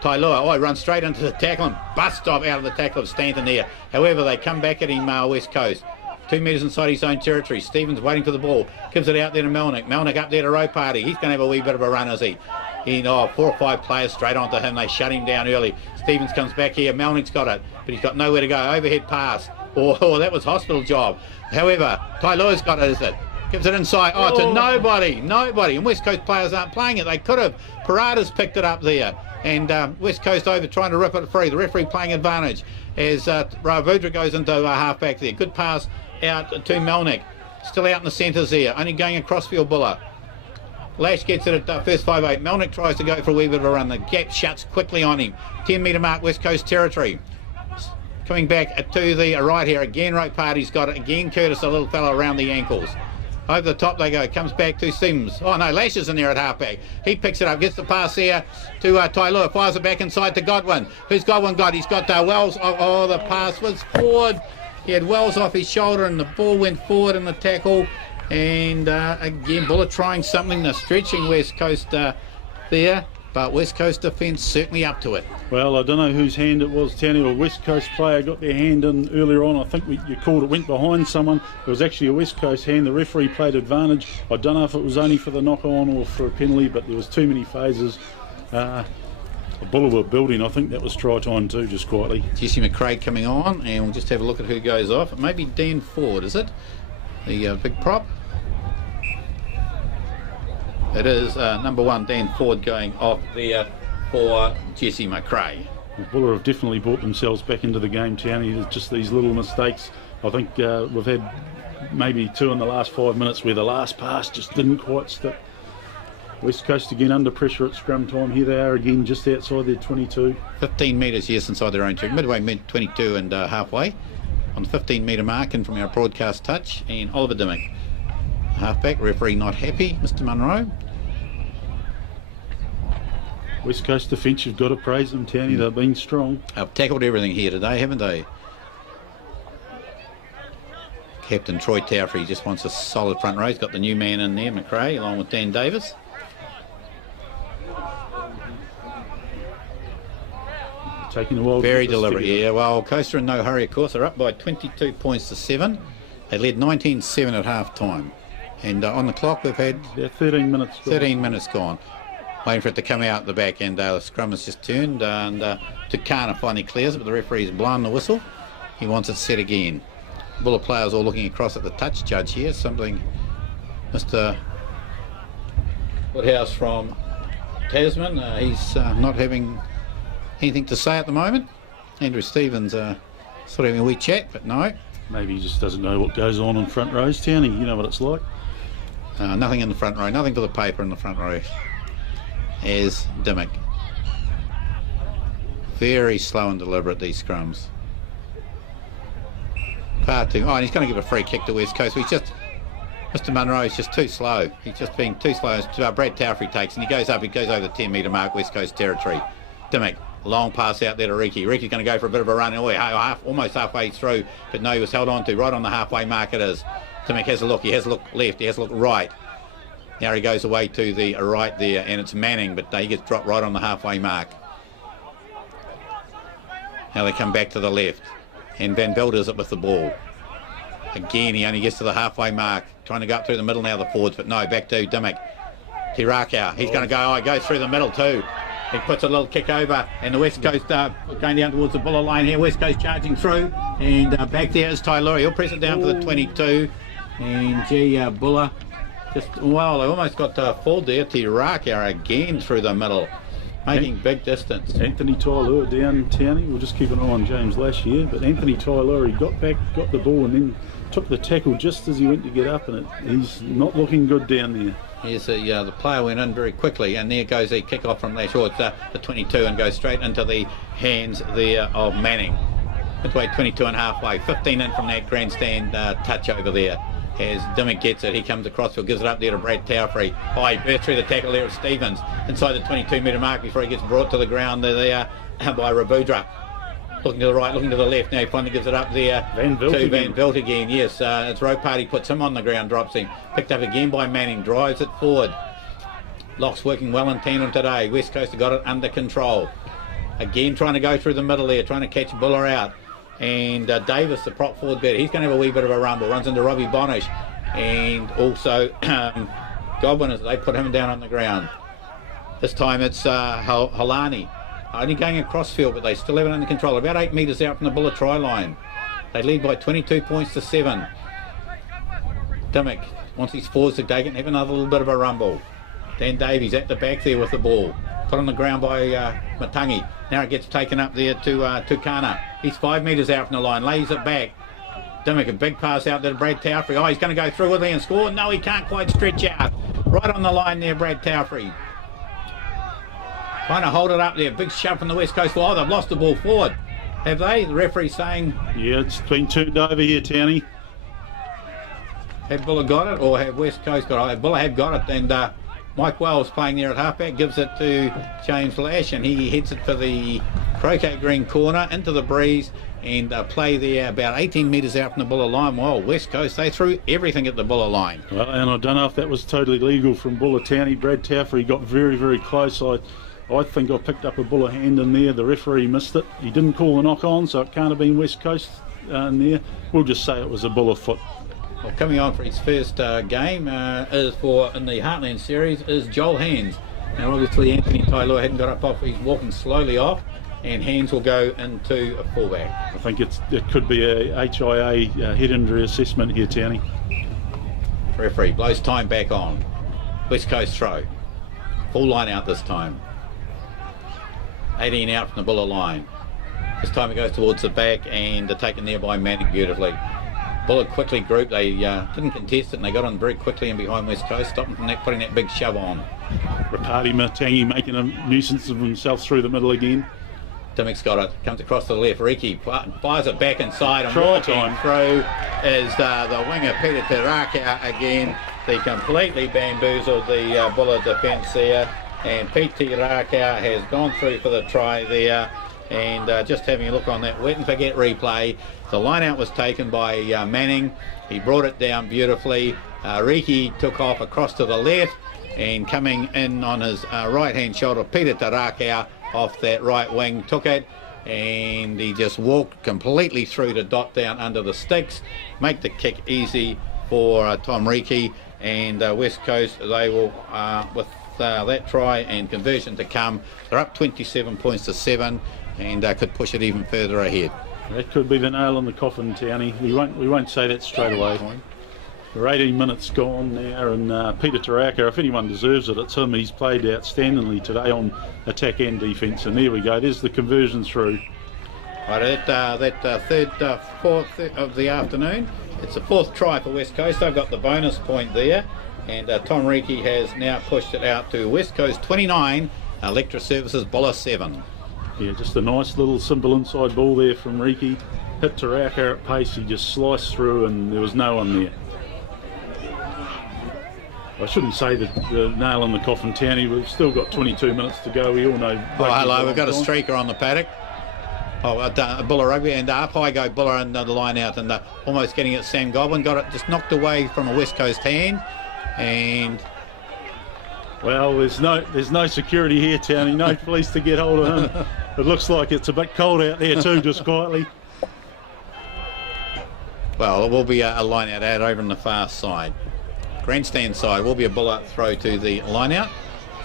Tailua. He runs straight into the tackle and busts off out of the tackle of Stanton there. However, they come back at him, West Coast. 2 metres inside his own territory. Stevens waiting for the ball. Gives it out there to Malneek. Malneek up there to Row Party. He's going to have a wee bit of a run, is he? 4 or 5 players straight onto him. They shut him down early. Stevens comes back here. Malneek's got it, but he's got nowhere to go. Overhead pass. That was hospital job. However, Tailua's got it, is it? Gives it inside. To nobody. Nobody. And West Coast players aren't playing it. They could have. Parada's picked it up there. And West Coast over trying to rip it free. The referee playing advantage as Ravudra goes into half-back there. Good pass out to Malneek. Still out in the centres there. Only going across field Buller. Lash gets it at first 5-8. Malneek tries to go for a wee bit of a run. The gap shuts quickly on him. 10 metre mark West Coast territory. Coming back to the right here. Again, Rope Party's got it. Again, Curtis, a little fellow around the ankles. Over the top they go. Comes back to Sims. Lash is in there at halfback. He picks it up. Gets the pass there to Tailua. Fires it back inside to Godwin. Who's Godwin got? He's got Wells. The pass was forward. He had Wells off his shoulder and the ball went forward in the tackle. And again, Buller trying something. They're stretching West Coast there. But West Coast defence certainly up to it. Well, I don't know whose hand it was, Townie. A West Coast player got their hand in earlier on. I think you called it went behind someone. It was actually a West Coast hand. The referee played advantage. I don't know if it was only for the knock-on or for a penalty, but there was too many phases. The Buller were building. I think that was try time too, just quietly. Jesse McRae coming on, and we'll just have a look at who goes off. It may be Dan Ford, is it? The big prop. It is number 1, Dan Ford, going off there for Jesse McRae. The Buller have definitely brought themselves back into the game, Townie. There's just these little mistakes. I think we've had maybe 2 in the last 5 minutes where the last pass just didn't quite stick. West Coast again under pressure at scrum time. Here they are again just outside their 22. 15 metres, yes, inside their own territory. Midway, mid-22 and halfway. On the 15 metre mark in from our broadcast touch. And Oliver Dimmock, halfback. Referee not happy, Mr Munro. West Coast defence, you've got to praise them, Townie. They've been strong. They've tackled everything here today, haven't they? Captain Troy Taufree just wants a solid front row. He's got the new man in there, McRae, along with Dan Davis. Taking a while. Very deliberate, yeah. Well, Coast are in no hurry, of course. They're up by 22 points to 7. They led 19-7 at half time. And on the clock, we've had 13 minutes gone. 13 minutes gone. Waiting for it to come out the back end. The scrum has just turned, and Tukana finally clears it, but the referee's blown the whistle. He wants it set again. Buller players all looking across at the touch judge here. Something Mr. Woodhouse from Tasman. He's not having anything to say at the moment. Andrew Stevens sort of having a wee chat, but no. Maybe he just doesn't know what goes on in front rows, Townie. You know what it's like. Nothing in the front row. Nothing for the paper in the front row. As Dimmock. Very slow and deliberate, these scrums. Far too. And he's going to give a free kick to West Coast. Mr. Munro is just too slow. He's just being too slow. Brad Taufree takes, and he goes over the 10 metre mark, West Coast territory. Dimmock, long pass out there to Reekie. Reekie's going to go for a bit of a run. Almost halfway through, but no, he was held on to. Right on the halfway mark it is. Dimmock has a look. He has a look left. He has a look right. Now he goes away to the right there, and it's Manning, but he gets dropped right on the halfway mark. Now they come back to the left, and Van Velde is it with the ball. Again, he only gets to the halfway mark, trying to go up through the middle now, the forwards, but no, back to Dimmock. Te Rakau. He's going to go through the middle too. He puts a little kick over, and the West Coast going down towards the Buller line here. West Coast charging through, and back there is Tailua. He'll press it down for the 22. And Buller just, well, they almost got full there. Te Rakau again through the middle, making big distance. Anthony Tailua down, Townie. We'll just keep an eye on James Lash here, but Anthony Tailua, he got back, got the ball, and then took the tackle just as he went to get up, and he's not looking good down there. Here's the player went in very quickly, and there goes the kick off from Lash. It's the 22 and goes straight into the hands there of Manning. Midway 22 and halfway, 15 in from that grandstand touch over there. As Dimmick gets it, he comes across, gives it up there to Brad Taufree. He burst through the tackle there of Stevens inside the 22 metre mark before he gets brought to the ground there by Ravudra. Looking to the right, looking to the left. Now he finally gives it up there to Van Vilt again. Yes, it's Rope Party, puts him on the ground, drops him. Picked up again by Manning, drives it forward. Locks working well in tandem today. West Coast have got it under control. Again trying to go through the middle there, trying to catch Buller out. And Davis, the prop forward better, he's going to have a wee bit of a rumble. Runs into Robbie Bonish. And also Godwin, as they put him down on the ground. This time it's Holani. Only going across field, but they still have it under control. About 8 metres out from the Buller try line. They lead by 22 points to 7. Dimmick, once he's forwards to take it, have another little bit of a rumble. Dan Davies at the back there with the ball. Put on the ground by Matangi. Now it gets taken up there to Tukana. He's 5 metres out from the line, lays it back. Dimmick, a big pass out there to Brad Taufree. He's going to go through with it and score. No, he can't quite stretch out. Right on the line there, Brad Taufree. Trying to hold it up there. Big shove from the West Coast. They've lost the ball forward. Have they? The referee saying... Yeah, it's been turned over here, Townie. Have Buller got it, or have West Coast got it? Buller have got it, and Mike Wells playing there at halfback gives it to James Lash, and he heads it for the croquet green corner into the breeze and play there about 18 metres out from the Buller line. Well, West Coast, they threw everything at the Buller line. Well, and I don't know if that was totally legal from Buller, Townie. Brad Taufree got very, very close. I think I picked up a Buller hand in there. The referee missed it. He didn't call the knock on, so it can't have been West Coast in there. We'll just say it was a Buller foot. Well, coming on for his first game is in the Heartland series is Joel Hands. Now obviously Anthony Tailua hadn't got up off, he's walking slowly off, and Hands will go into a fullback. I think it could be a HIA head injury assessment here, Townie. Referee blows time back on. West Coast throw. Full line out this time. 18 out from the Buller line. This time it goes towards the back and they're taken there by Manning beautifully. Buller quickly grouped. They didn't contest it and they got on very quickly in behind West Coast, stopping from that, putting that big shove on. Rapati Matangi making a nuisance of himself through the middle again. Dimmick's got it, comes across to the left. Reekie fires it back inside and Try walking time. through is the winger Peter Te Rakau again. They completely bamboozled the Buller defence there. And Pete Te Rakau has gone through for the try there, and just having a look on that wet and forget replay, the line out was taken by Manning. He brought it down beautifully. Reekie took off across to the left, and coming in on his right hand shoulder, Peter Te Rakau off that right wing took it, and he just walked completely through to dot down under the sticks, make the kick easy for Tom Reekie, and West Coast, they will with that try and conversion to come, they're up 27 points to 7 and could push it even further ahead. That could be the nail in the coffin, Townie. We won't say that straight away. We're 18 minutes gone now, and Peter Te Rakau, if anyone deserves it, it's him. He's played outstandingly today on attack and defence, and there we go. There's the conversion through. Right, fourth of the afternoon. It's the fourth try for West Coast. They've got the bonus point there. And Tom Reekie has now pushed it out to West Coast 29, Electra Services Buller 7. Yeah, just a nice little simple inside ball there from Reekie. Hit Te Rakau at pace, he just sliced through and there was no one there. I shouldn't say the nail in the coffin, Townie. We've still got 22 minutes to go. We all know... hello, we've got a streaker on the paddock. Buller Rugby, and up high go Buller and the line out, and almost getting it. Sam Godwin got it just knocked away from a West Coast hand. And well, there's no security here, Townie. No police to get hold of him. It looks like it's a bit cold out there too, just quietly. Well, it will be a line out over on the far side. grandstand side. Will be a Buller throw to the line out.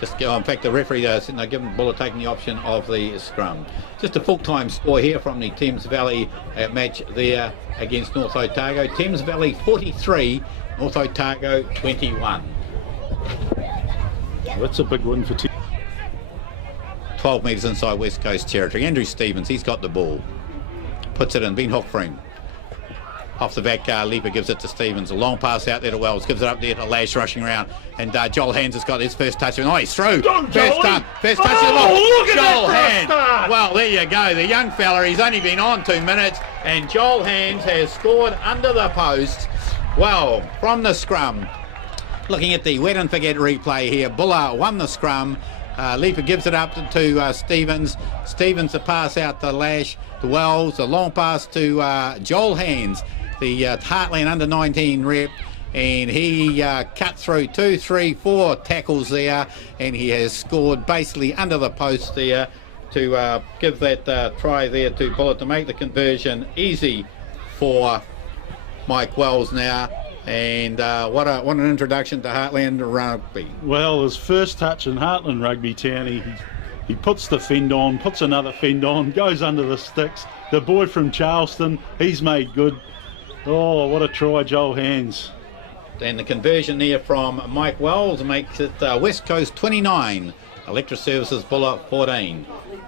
Just go. In fact, the referee giving Buller taking the option of the scrum. Just a full-time score here from the Thames Valley match there against North Otago. Thames Valley 43, North Otago 21. That's a big win for 12 metres inside West Coast territory. Andrew Stevens, he's got the ball. Puts it in, been hooked for him. Off the back, Leaper gives it to Stevens. A long pass out there to Wells. Gives it up there to Lash rushing around. And Joel Hands has got his first touch. Oh, he's through. First touch of the ball. Look at Joel that Hands. Well, there you go. The young fella, he's only been on 2 minutes. And Joel Hands has scored under the post. Well, from the scrum. Looking at the wet and forget replay here. Buller won the scrum. Leaper gives it up to Stevens. Stevens the pass out to Lash, to Wells. A long pass to Joel Hands, the Heartland under 19 rep, and he cut through 2, 3, 4 tackles there, and he has scored basically under the post there to give that try there to Buller to make the conversion easy for Mike Wells now. And what an introduction to Heartland Rugby. Well, his first touch in Heartland Rugby Town, he puts the fend on, puts another fend on, goes under the sticks. The boy from Charleston, he's made good. Oh, what a try, Joel Hands. And the conversion there from Mike Wells makes it West Coast 29, Electra Services Buller 14.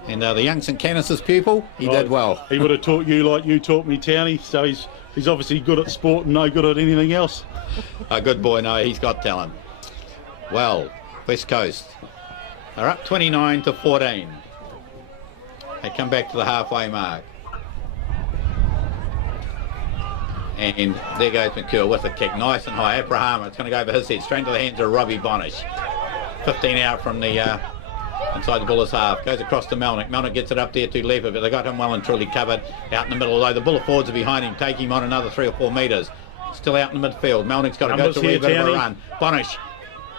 And the young St Canis's pupil, he did well. He would have taught you like you taught me, Townie, so he's obviously good at sport and no good at anything else. A good boy, no, he's got talent. Well, West Coast are up 29 to 14. They come back to the halfway mark. And there goes McCure with a kick, nice and high. Abraham, it's going to go over his head, straight into the hands of Robbie Bonish. 15 out from the inside the Bullers half. Goes across to Malneek. Malneek gets it up there to Leaper, but they got him well and truly covered out in the middle. Although the Buller forwards are behind him, take him on another 3 or 4 metres. Still out in the midfield. Malneek's got to go to a bit of a run. Bonish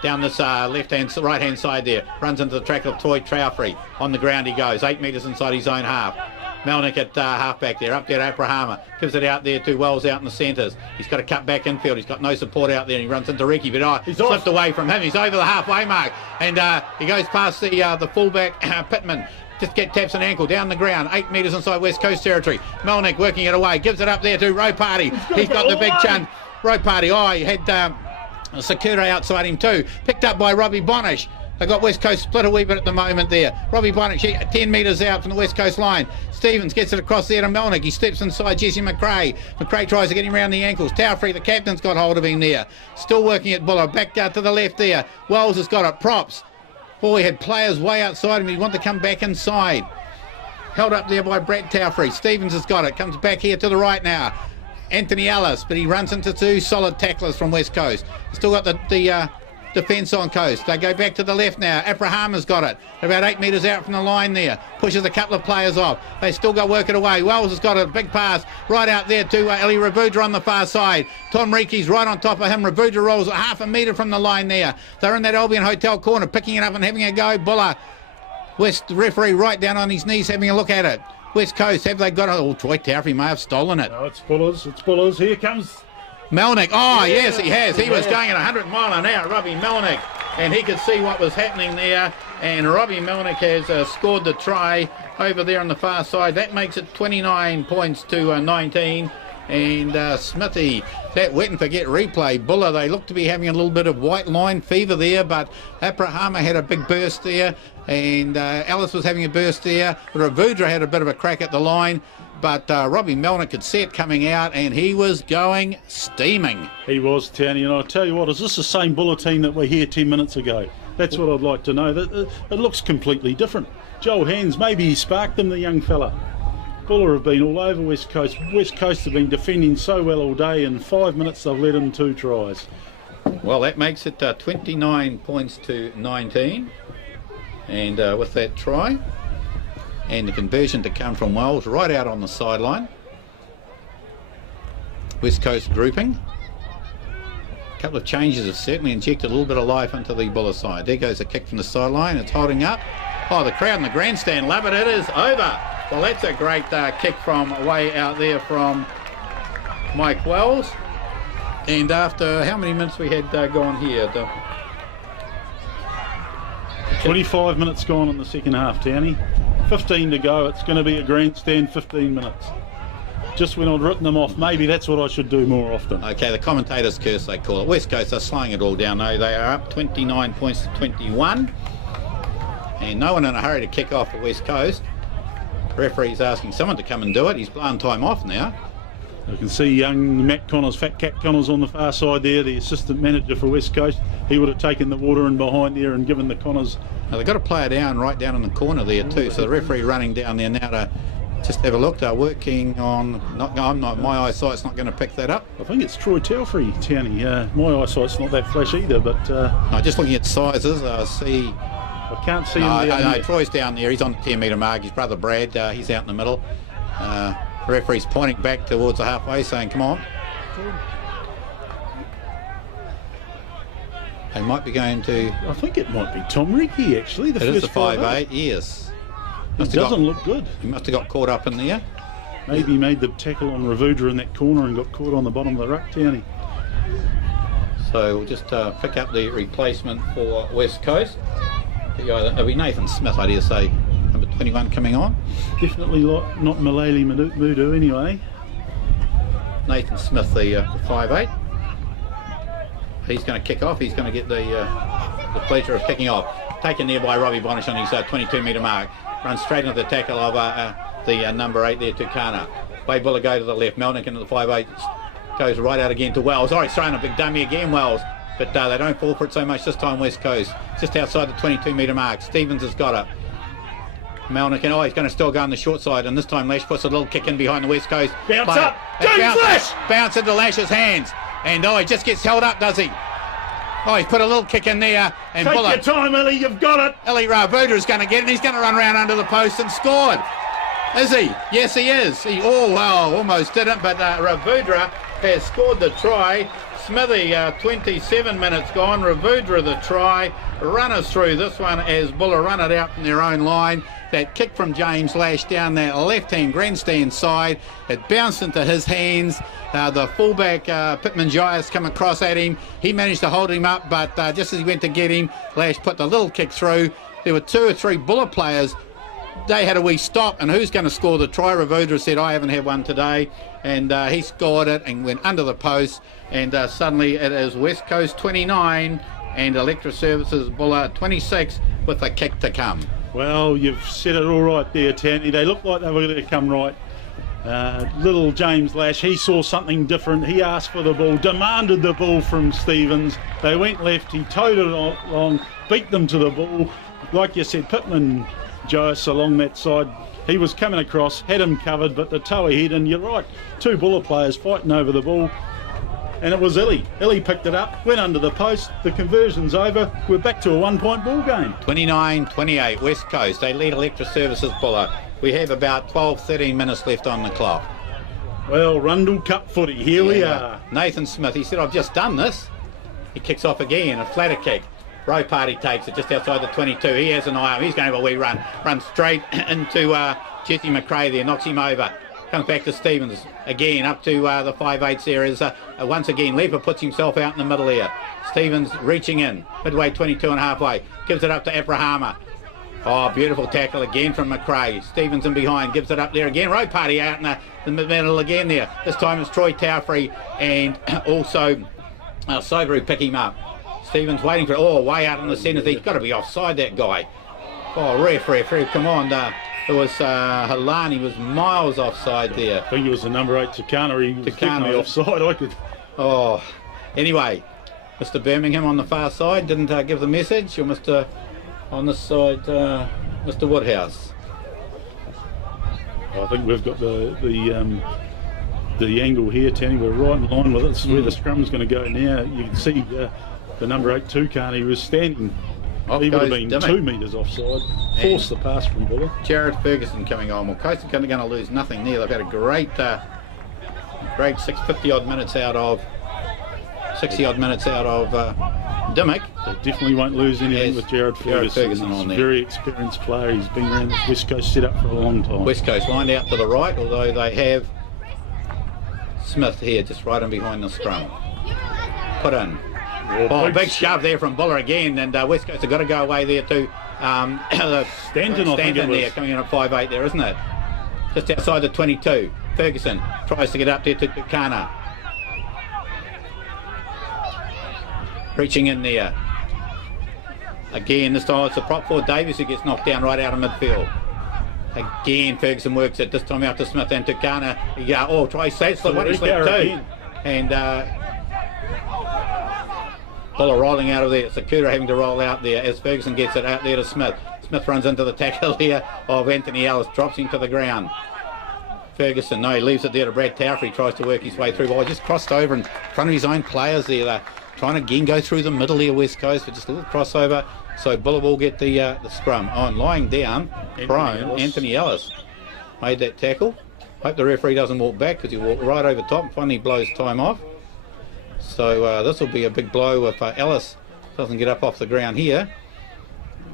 down this right-hand side there. Runs into the track of Toy Trowfrey. On the ground he goes. 8 metres inside his own half. Malneek at half-back there. Up there to Abrahama. Gives it out there to Wells out in the centres. He's got to cut back infield. He's got no support out there. He runs into Reekie, but he's slipped away from him. He's over the halfway mark. And he goes past the fullback, Pittman. Just taps an ankle down the ground. 8 metres inside West Coast territory. Malneek working it away. Gives it up there to Roe Party. He's got the big chunk. Roe Party. He had Sakura outside him too. Picked up by Robbie Bonish. They got West Coast split a wee bit at the moment there. Robbie Bonish 10 metres out from the West Coast line. Stevens gets it across there to Malneek. He steps inside Jesse McRae. McRae tries to get him around the ankles. Towfrey, the captain's got hold of him there. Still working at Buller. Back to the left there. Wells has got it. Props. He had players way outside him. He'd want to come back inside. Held up there by Brett Towfrey. Stevens has got it. Comes back here to the right now. Anthony Ellis, but he runs into 2 solid tacklers from West Coast. Still got the defence on coast. They go back to the left now. Abrahama's got it. About 8 metres out from the line there. Pushes a couple of players off. They still got work it away. Wells has got a big pass right out there to Ravudra on the far side. Tom Reekie's right on top of him. Ravudra rolls half a metre from the line there. They're in that Albion Hotel corner, picking it up and having a go. Buller. West referee right down on his knees having a look at it. West Coast, have they got it? Troy Towfrey may have stolen it. No, it's Bullers. It's Bullers. Here comes Malneek. Yes, he has. He was going at 100 mile an hour, Robbie Malneek, and he could see what was happening there. And Robbie Malneek has scored the try over there on the far side. That makes it 29 points to 19. And Smithy, that wet and forget replay. Buller, they look to be having a little bit of white line fever there, but Abrahama had a big burst there, and Ellis was having a burst there. Ravudra had a bit of a crack at the line, but Robbie Malneek could see it coming out, and he was going steaming. He was, Townie, and I'll tell you what, is this the same Buller team that were here 10 minutes ago? That's what I'd like to know. It looks completely different. Joel Hands, maybe he sparked them, the young fella. Buller have been all over West Coast. West Coast have been defending so well all day. In 5 minutes, they've led them 2 tries. Well, that makes it 29 points to 19. And with that try and the conversion to come from Wells right out on the sideline. West Coast grouping. A couple of changes have certainly injected a little bit of life into the Buller side. There goes a kick from the sideline. It's holding up. The crowd in the grandstand love it. It is over. Well, that's a great kick from way out there from Mike Wells. And after how many minutes we had gone here? 25 minutes gone in the second half, Townie. 15 to go. It's going to be a grandstand 15 minutes. Just when I'd written them off, maybe that's what I should do more often. Okay, the commentator's curse, they call it. West Coast are slowing it all down though. They are up 29 points to 21. And no one in a hurry to kick off for West Coast. Referee's asking someone to come and do it. He's blown time off now. You can see young Matt Connors, Fat Cat Connors on the far side there, the assistant manager for West Coast. He would have taken the water in behind there and given the Connors. Now they've got a player down right down in the corner there too. So the referee running down there now to just have a look. They're working on. My eyesight's not going to pick that up. I think it's Troy Telfrey, Townie. My eyesight's not that flash either, but no, just looking at sizes, I see. I can't see him there. No, Troy's down there. He's on the 10 metre mark. His brother Brad, he's out in the middle. The referee's pointing back towards the halfway, saying, "Come on." They might be going to. I think it might be Tom Reekie actually. It is the 5'8", yes. It doesn't look good. He must have got caught up in there. Maybe he made the tackle on Ravudra in that corner and got caught on the bottom of the ruck, Townie. So we'll just pick up the replacement for West Coast. It'll be Nathan Smith, I dare say, number 21 coming on. Definitely not Malele Mudu anyway. Nathan Smith, the 5'8". He's going to kick off. He's going to get the pleasure of kicking off. Taken there by Robbie Bonish on his 22 metre mark. Runs straight into the tackle of the number 8 there, Tukana. Way Buller go to the left. Malneek into the 5'8". Goes right out again to Wells. Oh, he's throwing a big dummy again, Wells. But they don't fall for it so much this time, West Coast. Just outside the 22 metre mark. Stevens has got it. Malneek, and he's going to still go on the short side. And this time Lash puts a little kick in behind the West Coast. Bounce up! James Lash! Bounce into Lash's hands. And he just gets held up, does he? Oh, he's put a little kick in there. And take Buller. Your time, Illy, you've got it. Illy Ravudra is going to get it. He's going to run around under the post and scored. Is he? Yes, he is. Almost didn't, but Ravudra has scored the try. Smithy, 27 minutes gone. Ravudra the try. Runners through this one as Buller run it out from their own line. That kick from James Lash down that left-hand grandstand side. It bounced into his hands. The fullback, Pittman Gias, come across at him. He managed to hold him up, but just as he went to get him, Lash put the little kick through. There were 2 or 3 Buller players. They had a wee stop, and who's going to score the try? Ravudra said, I haven't had one today. And he scored it and went under the post. And suddenly it is West Coast 29 and Electra Services Buller 26 with a kick to come. Well, you've said it all right there, Townie. They looked like they were going to come right. Little James Lash, he saw something different. He asked for the ball, demanded the ball from Stevens. They went left, he towed it along, beat them to the ball. Like you said, Pittman Gias along that side, he was coming across, had him covered, but the toe ahead, and you're right, 2 Buller players fighting over the ball. And it was Illy. Illy picked it up, went under the post, the conversion's over, we're back to a 1-point ball game. 29-28, West Coast, they lead Electra Services Buller. We have about 12-13 minutes left on the clock. Well, Rundle Cup footy, here we are. Nathan Smith, he said, I've just done this. He kicks off again, a flatter kick. Row Party takes it just outside the 22. He has an eye on him. He's going to have a wee run. Runs straight into Jesse McRae there, knocks him over. Comes back to Stevens again, up to the 5'8" there. Is once again, Leeper puts himself out in the middle here. Stevens reaching in, midway 22 and halfway. Gives it up to Abrahama. Oh, beautiful tackle again from McRae. Stevens in behind, gives it up there again. Row Party out in the middle again there. This time it's Troy Tailfrey and also Soberu pick him up. Stevens waiting for it. Oh, way out in the centre. He's got to be offside, that guy. Oh, referee, come on. It was Holani was miles offside there. I think it was the number 8 Tukana. He was definitely offside. Oh, anyway, Mr. Birmingham on the far side didn't give the message, or Mr. on this side, Mr. Woodhouse. I think we've got the angle here, Townie. We're right in line with it. This is where the scrum's going to go now. You can see the number 8 Tukana. He was standing. He would have been 2 metres offside. Forced the pass from Buller. Jared Ferguson coming on. Well, Coast are going to lose nothing there. They've had a great 60 odd minutes out of Dimmock. They definitely won't lose anything with Jared Ferguson. He's on there. Very experienced player. He's been around this West Coast setup for a long time. West Coast lined out to the right, although they have Smith here just right in behind the scrum. put in. Oh, big shove there from Buller again, and West Coast have got to go away there to Stanton, I think it was. There, coming in at 5'8" there, isn't it? Just outside the 22. Ferguson tries to get up there to Tukana. Reaching in there. Again, this time it's a prop for Davies who gets knocked down right out of midfield. Again, Ferguson works it, this time out to Smith and Tukana. Tries slip too. And Buller rolling out of there. Sakura having to roll out there as Ferguson gets it out there to Smith. Smith runs into the tackle here of Anthony Ellis, drops him to the ground. Ferguson, no, he leaves it there to Brad Taufrey, tries to work his way through. Well, he just crossed over in front of his own players there. They're trying to again go through the middle here, West Coast, but just a little crossover. So Buller will get the scrum. And lying down, prone, Anthony Ellis made that tackle. Hope the referee doesn't walk back because he walked right over top and finally blows time off. So this will be a big blow if Ellis doesn't get up off the ground here.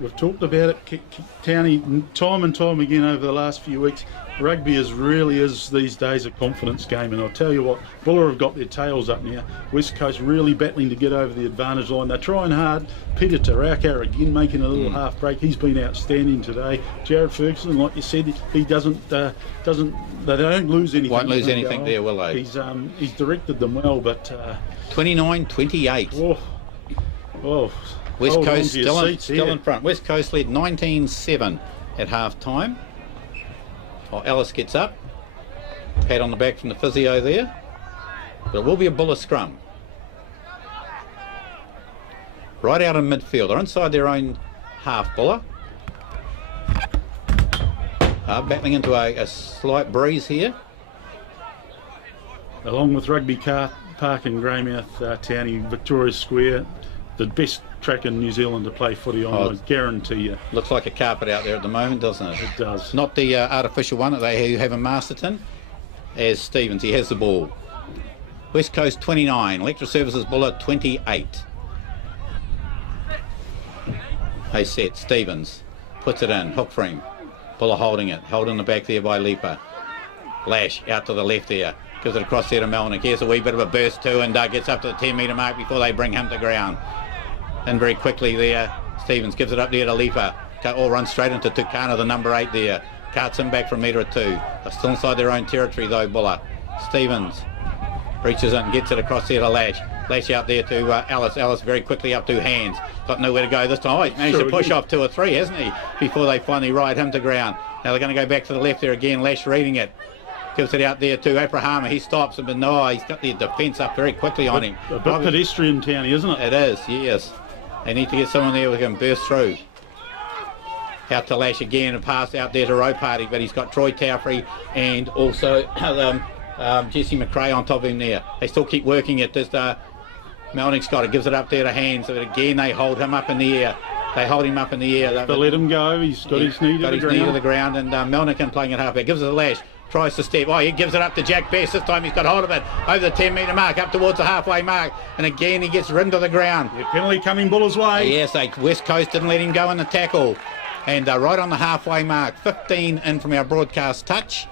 We've talked about it, Townie, time and time again over the last few weeks. Rugby really is these days a confidence game, and I'll tell you what, Buller have got their tails up now. West Coast really battling to get over the advantage line. They're trying hard. Peter Tarakau again making a little half break. He's been outstanding today. Jared Ferguson, like you said, he doesn't. They don't lose anything. Won't lose anything there, will they? He's directed them well, but 29-28. West Coast still in front. West Coast led 19-7 at half time. Ellis gets up. Pat on the back from the physio there. But it will be a Buller scrum. Right out in midfield. They're inside their own half, Buller. Battling into a slight breeze here. Along with Rugby Park and Greymouth, Townie, Victoria Square, the best track in New Zealand to play footy on, I guarantee you. Looks like a carpet out there at the moment, doesn't it? It does. Not the artificial one that they have in Masterton. As Stevens, he has the ball. West Coast 29, Electric Services Buller 28. They set, Stevens puts it in, hook for him. Buller holding it, held in the back there by Leaper. Lash out to the left there, gives it across there to Malneek. Here's a wee bit of a burst too, and gets up to the 10-metre mark before they bring him to ground. And very quickly there, Stevens gives it up there to Leaper. All runs straight into Tukana, the number 8 there. Carts him back from metre or 2. They're still inside their own territory though, Buller. Stevens reaches it and gets it across there to Lash. Lash out there to Ellis. Ellis very quickly up 2 hands. Got nowhere to go this time. Oh, he's managed to push off 2 or 3, hasn't he? Before they finally ride him to ground. Now they're going to go back to the left there again. Lash reading it. Gives it out there to Abrahama. He stops him, but no, he's got the defence up very quickly on him. A bit pedestrian, Townie, isn't it? It is, yes. They need to get someone there who can burst through. Out to Lash again and pass out there to Row Party, but he's got Troy Taufrey and also Jesse McRae on top of him there. They still keep working it. There's Malneek's got it, gives it up there to Hands, but again they hold him up in the air. They hold him up in the air. They let him go. He's got his knee to the ground. And Malneek playing it halfback. Gives it a Lash. Tries to step. He gives it up to Jack Best. This time he's got hold of it over the 10-metre mark, up towards the halfway mark. And again he gets rimmed to the ground. Penalty coming Buller's way. Yes, West Coast didn't let him go in the tackle. And right on the halfway mark, 15 in from our broadcast touch.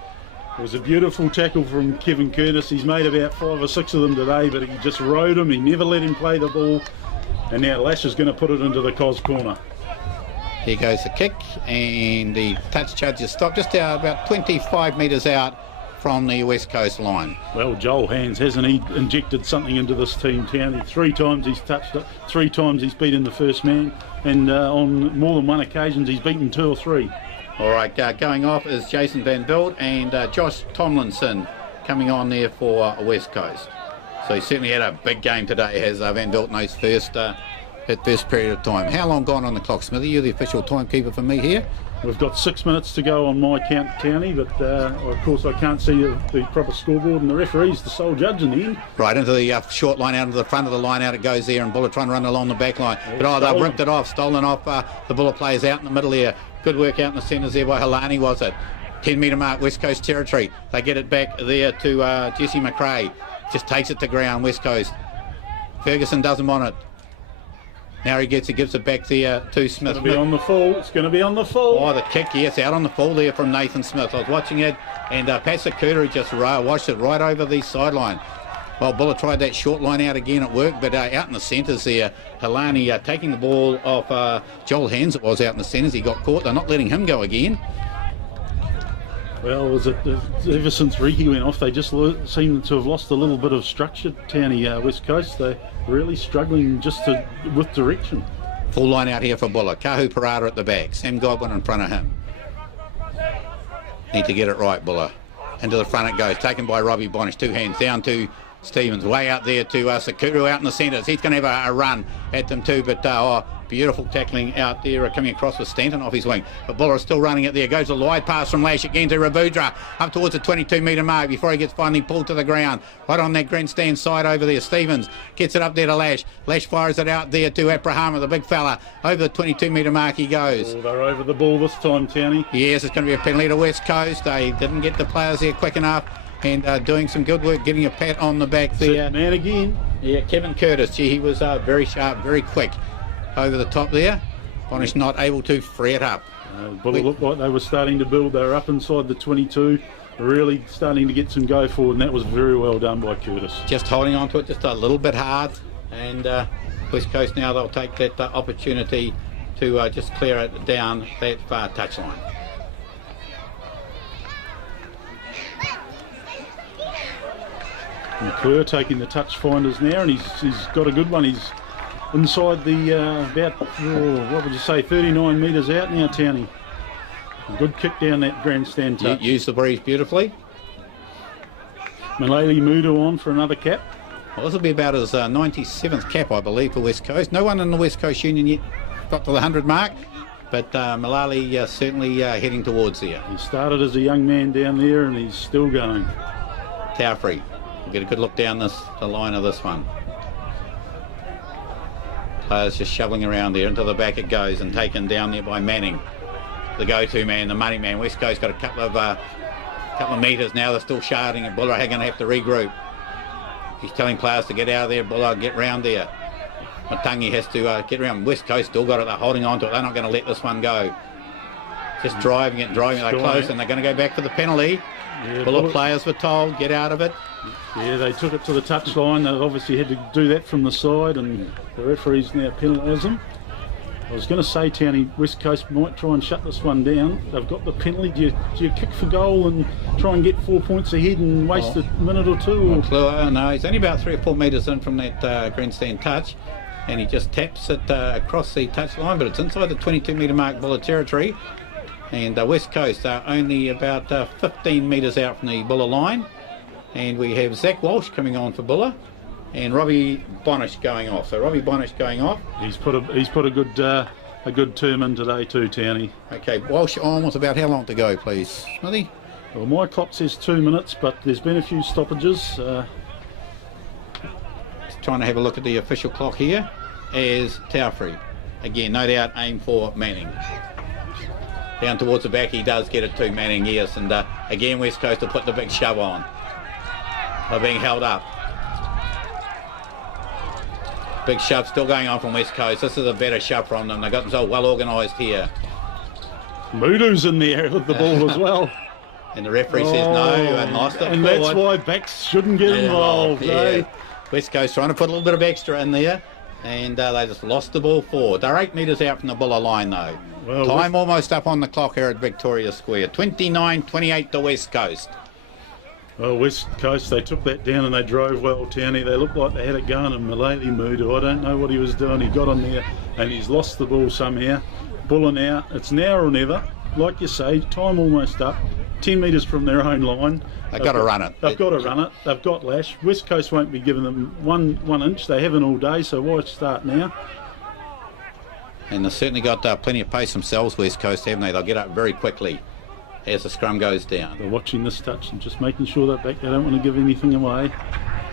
It was a beautiful tackle from Kevin Curtis. He's made about 5 or 6 of them today, but he just rode him. He never let him play the ball. And now Lash is going to put it into the Cos corner. Here goes the kick, and the touch charge is stopped just about 25 metres out from the West Coast line. Well, Joel Hands, hasn't he injected something into this team, Townie? 3 times he's touched it, 3 times he's beaten the first man, and on more than one occasion he's beaten 2 or 3. All right, going off is Jason Van Bilt and Josh Tomlinson coming on there for West Coast. So he certainly had a big game today, has Van Bilt in his first period of time. How long gone on the clock, Smithy? You're the official timekeeper for me here. We've got 6 minutes to go on my count, Townie, but of course I can't see the proper scoreboard, and the referee's the sole judge in the end. Right into the short line, out into the front of the line, out it goes there, and Buller trying to run along the back line. But they've ripped it off, stolen off the Buller players out in the middle here. Good work out in the centres there by Holani, was it? 10-metre mark, West Coast territory. They get it back there to Jesse McRae. Just takes it to ground, West Coast. Ferguson doesn't want it. Now he gives it back there to Smith. It's going to be on the full. It's going to be on the full. Oh, the kick, yes, out on the full there from Nathan Smith. I was watching it, and Pat Sakura just washed it right over the sideline. Well, Buller tried that short line out again at work, but out in the centres there, Holani taking the ball off Joel Hands. It was out in the centres. He got caught. They're not letting him go again. Well, ever since Reekie went off, they just seem to have lost a little bit of structure, Townie, West Coast. They're really struggling with direction. Full line out here for Buller. Kahu Parada at the back. Sam Godwin in front of him. Need to get it right, Buller. Into the front it goes. Taken by Robbie Bonish. 2 hands down to Stevens. Way out there to Sakuru out in the centres. He's going to have a run at them too, but beautiful tackling out there coming across with Stanton off his wing. But Buller is still running it there. Goes a wide pass from Lash again to Ravudra up towards the 22-metre mark before he gets finally pulled to the ground. Right on that grandstand side over there. Stevens gets it up there to Lash. Lash fires it out there to Abrahama, the big fella. Over the 22-metre mark he goes. Oh, they're over the ball this time, Townie. Yes, it's going to be a penalty to West Coast. They didn't get the players there quick enough. And doing some good work, getting a pat on the back there. Man again. Yeah, Kevin Curtis. Gee, he was very sharp, very quick over the top there. Bonish not able to free it up. But it looked like they were starting to build. They were up inside the 22, really starting to get some go forward, and that was very well done by Curtis. Just holding on to it just a little bit hard. And West Coast now, they'll take that opportunity to just clear it down that far touchline. McClure taking the touch finders now, and he's got a good one. He's inside the about, what would you say, 39 metres out now, Townie. A good kick down that grandstand touch. Use the breeze beautifully. Malele Mudu on for another cap. Well, this will be about his 97th cap, I believe, for West Coast. No one in the West Coast Union yet got to the 100 mark, but Malele certainly heading towards there. He started as a young man down there, and he's still going. Taufree. Get a good look down the line of this one. Players just shoveling around there. Into the back it goes and taken down there by Manning. The go-to man, the money man. West Coast got a couple of metres now. They're still sharding and Buller are going to have to regroup. He's telling players to get out of there. Buller, get round there. Matangi has to get around. West Coast still got it. They're holding on to it. They're not going to let this one go. Just driving it. They're close and they're going to go back for the penalty. Yeah, Buller players were told, get out of it. Yeah, they took it to the touchline. They obviously had to do that from the side, and the referees now penalise them. I was going to say, Townie, West Coast might try and shut this one down. They've got the penalty. Do you kick for goal and try and get 4 points ahead and waste a minute or two? No, he's only about 3 or 4 metres in from that grandstand touch, and he just taps it across the touchline, but it's inside the 22-metre mark Buller territory. And West Coast are only about 15 metres out from the Buller line. And we have Zach Walsh coming on for Buller, and Robbie Bonish going off. So Robbie Bonish going off. He's put a good term in today too, Townie. Okay, Walsh on with about how long to go, please, Smithy? Well, my clock says 2 minutes, but there's been a few stoppages. Just trying to have a look at the official clock here. As Taufree, again, no doubt aim for Manning. Down towards the back, he does get it to Manning, yes, and again West Coast will put the big shove on. They're being held up. Big shove still going on from West Coast. This is a better shove from them. They've got themselves well organised here. Mudu's in the air with the ball as well. And the referee says no and lost it. And that's why backs shouldn't get involved. Yeah. West Coast trying to put a little bit of extra in there. And they just lost the ball forward. They're 8 metres out from the Buller line though. Well, time almost up on the clock here at Victoria Square. 29-28 to West Coast. Well, West Coast, they took that down and they drove well, Townie. They looked like they had it going, and Malele Mudu, I don't know what he was doing. He got on there and he's lost the ball somehow. Buller now, it's now or never. Like you say, time almost up. 10 metres from their own line. They've got to run it. They've got to run it. They've got Lash. West Coast won't be giving them one inch. They haven't all day, so why start now? And they've certainly got plenty of pace themselves, West Coast, haven't they? They'll get up very quickly as the scrum goes down. They're watching this touch and just making sure they're back. They don't want to give anything away.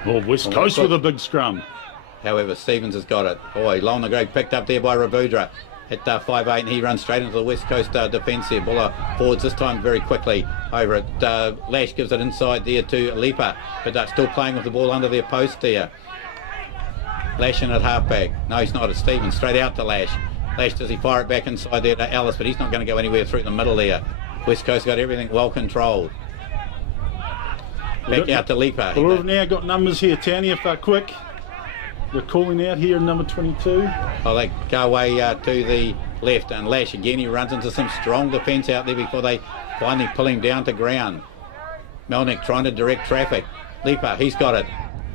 Well, West Coast with a big scrum. However, Stevens has got it. Boy, long the great picked up there by Ravudra at 5'8", and he runs straight into the West Coast defence there. Buller forwards this time very quickly over it. Lash gives it inside there to Iliesa, but still playing with the ball under their post there. Lash in at halfback. No, he's not. It's Stevens straight out to Lash. Lash, does he fire it back inside there to Ellis, but he's not going to go anywhere through the middle there. West Coast got everything well controlled. Back out to Lipa. Well, we've now got numbers here, Townie, if they're quick. They're calling out here, number 22. Oh, they go away to the left, and Lash again, he runs into some strong defence out there before they finally pull him down to ground. Malneek trying to direct traffic. Lipa, he's got it.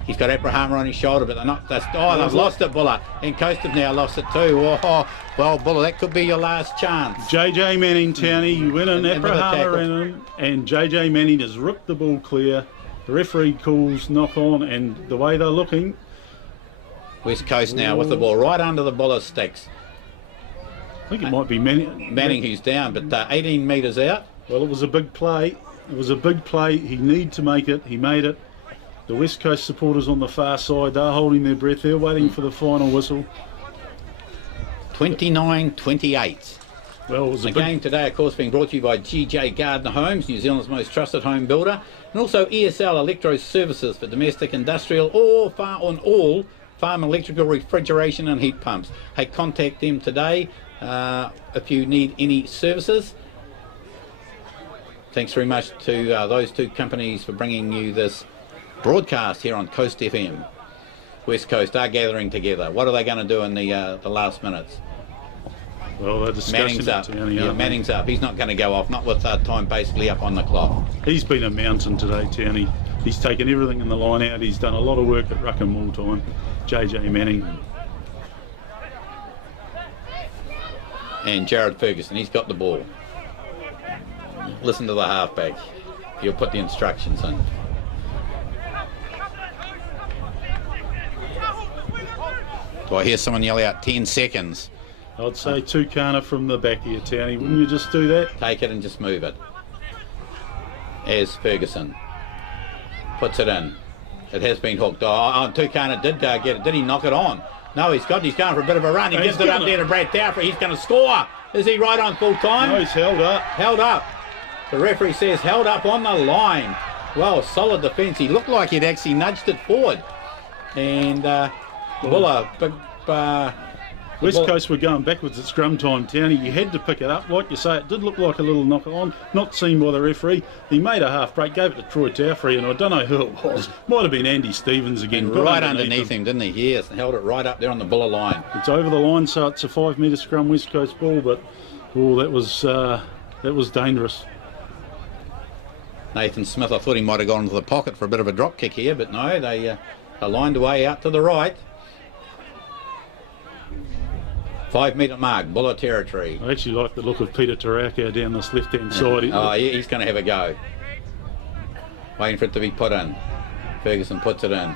He's got Abraham on his shoulder, but they're not. They've lost it, Buller. And Coast have now lost it too. Oh, well, Buller, that could be your last chance. JJ Manning, Townie, you win in Abraham, and JJ Manning has ripped the ball clear. The referee calls knock on, and the way they're looking. West Coast now with the ball right under the Buller sticks. I think it might be Manning who's down, but 18 metres out. Well, it was a big play. It was a big play. He needed to make it. He made it. The West Coast supporters on the far side, they're holding their breath. They're waiting for the final whistle. 29-28. Well, it was the game today, of course, being brought to you by GJ Gardner Homes, New Zealand's most trusted home builder, and also ESL Electro Services for domestic, industrial, or all farm electrical, refrigeration and heat pumps. Hey, contact them today if you need any services. Thanks very much to those two companies for bringing you this broadcast here on Coast FM. West Coast are gathering together. What are they going to do in the last minutes? Well, they're discussing Manning's up. Manning's up. He's not going to go off, not with time basically up on the clock. He's been a mountain today, Townie. He's taken everything in the line out. He's done a lot of work at ruck and wall time. JJ Manning. And Jared Ferguson, he's got the ball. Listen to the halfback. He'll put the instructions in. Do I hear someone yell out 10 seconds? I'd say Tukana from the back here, Townie. Wouldn't you just do that? Take it and just move it. As Ferguson puts it in. It has been hooked. Tukana did get it. Did he knock it on? No, he's going for a bit of a run. He gives it up there to Brad Taufrey. He's going to score. Is he right on full time? No, he's held up. Held up. The referee says held up on the line. Well, solid defence. He looked like he'd actually nudged it forward. And Buller, West Coast were going backwards at scrum time, Townie. You had to pick it up. Like you say, it did look like a little knock on, not seen by the referee. He made a half break, gave it to Troy Taufrey, and I don't know who it was. Might have been Andy Stevens again. Right underneath him, didn't he? Yes, held it right up there on the Buller line. It's over the line, so it's a 5 metre scrum, West Coast ball, but that was dangerous. Nathan Smith, I thought he might have gone into the pocket for a bit of a drop kick here, but no, they lined away out to the right. 5 metre mark, Buller territory. I actually like the look of Peter Tarakau down this left-hand side. He's going to have a go. Waiting for it to be put in. Ferguson puts it in.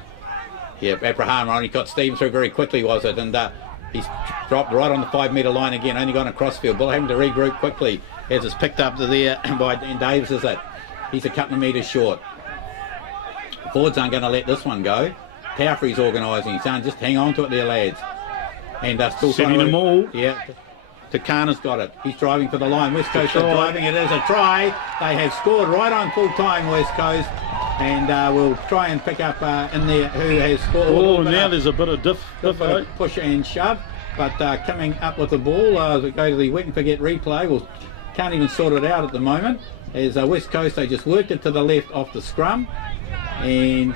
Yeah, Abraham only got Stevens through very quickly, was it? And he's dropped right on the 5 metre line again, only gone across field. Buller having to regroup quickly as it's picked up to there by Dan Davis, is it? He's a couple of metres short. Forwards aren't going to let this one go. Taufrey's organising. He's saying, just hang on to it there, lads. And still sending them all. Yeah. Tukana's got it. He's driving for the line. West Coast are driving. It is a try. They have scored right on full time, West Coast. And we'll try and pick up in there who has scored. Oh, now there's a bit of diff push and shove. But coming up with the ball, as we go to the wait and forget replay, we can't even sort it out at the moment. As West Coast, they just worked it to the left off the scrum. And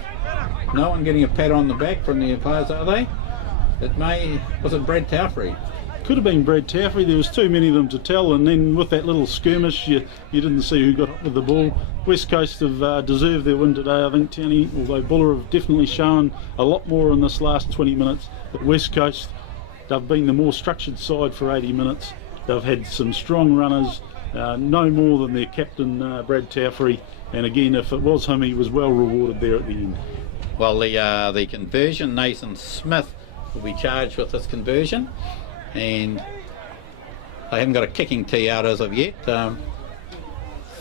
no one getting a pat on the back from the players, are they? Was it Brad Taufrey? Could have been Brad Taufrey. There was too many of them to tell, and then with that little skirmish, you didn't see who got up with the ball. West Coast have deserved their win today, I think, Townie, although Buller have definitely shown a lot more in this last 20 minutes. But West Coast, they've been the more structured side for 80 minutes. They've had some strong runners, no more than their captain, Brad Taufrey. And again, if it was him, he was well rewarded there at the end. Well, the conversion, Nathan Smith will be charged with this conversion, and they haven't got a kicking tee out as of yet.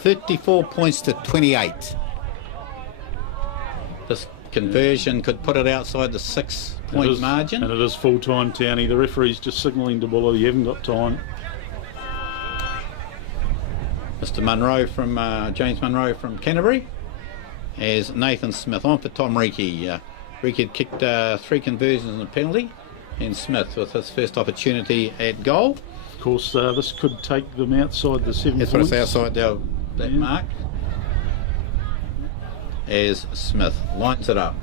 34 points to 28. This conversion could put it outside the 6-point margin. And it is full time, Townie. The referee's just signalling to Buller, you haven't got time. Mr. Munro from James Munro from Canterbury, as Nathan Smith on for Tom Reekie. Reekie had kicked 3 conversions and a penalty, and Smith with his first opportunity at goal. Of course, this could take them outside the 7 points. That's what it's outside that mark. as Smith lines it up.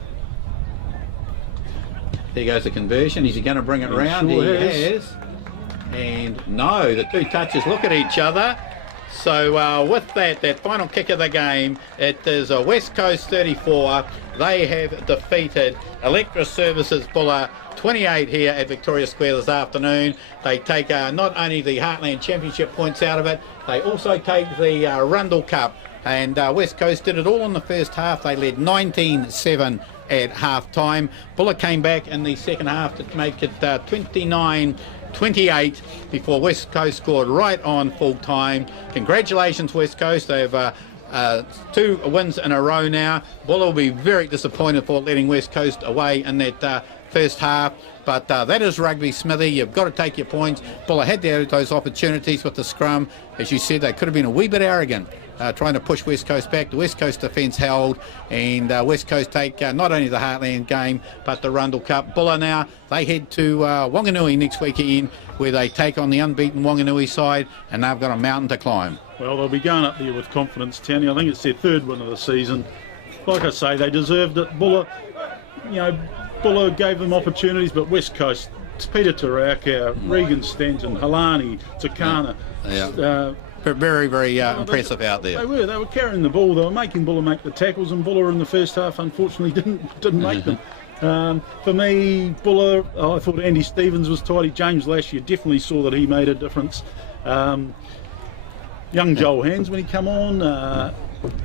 There goes the conversion. Is he going to bring it round? Sure He has. And no, the two touches look at each other. So with that final kick of the game, it is a West Coast 34. They have defeated Electra Services Buller 28 here at Victoria Square this afternoon. They take not only the Heartland Championship points out of it, they also take the Rundle Cup. And West Coast did it all in the first half. They led 19-7 at half time. Buller came back in the second half to make it 29-28 before West Coast scored right on full time. Congratulations, West Coast. They've 2 wins in a row now. Buller will be very disappointed for letting West Coast away in that first half. But that is rugby, Smithy. You've got to take your points. Buller had those opportunities with the scrum. As you said, they could have been a wee bit arrogant trying to push West Coast back. The West Coast defence held, and West Coast take not only the Heartland game, but the Rundle Cup. Buller now, they head to Wanganui next weekend, where they take on the unbeaten Wanganui side, and they've got a mountain to climb. Well, they'll be going up there with confidence, Townie. I think it's their 3rd win of the season. Like I say, they deserved it. Buller gave them opportunities, but West Coast, Peter Rakau, Regan, Stanton, Holani, Tukana. Yeah. Very, very impressive out there. They were carrying the ball. They were making Buller make the tackles, and Buller in the first half unfortunately didn't make them. For me, Buller, I thought Andy Stevens was tidy. James Lash, you definitely saw that he made a difference. Young Joel Hands when he come on.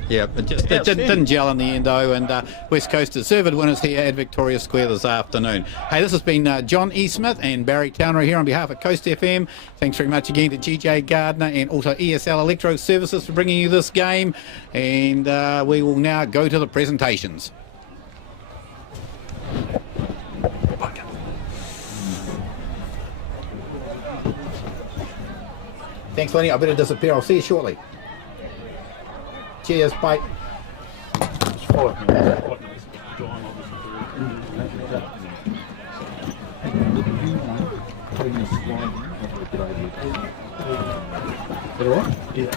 Yeah, it didn't gel in the end though, and West Coast deserved winners here at Victoria Square this afternoon. Hey, this has been John E. Smith and Barry Towner here on behalf of Coast FM. Thanks very much again to GJ Gardner and also ESL Electro Services for bringing you this game, and we will now go to the presentations. Thanks, Lenny. I better disappear. I'll see you shortly. Cheers, bye. It's 5 minutes. 5 minutes. Is that all right? Yeah.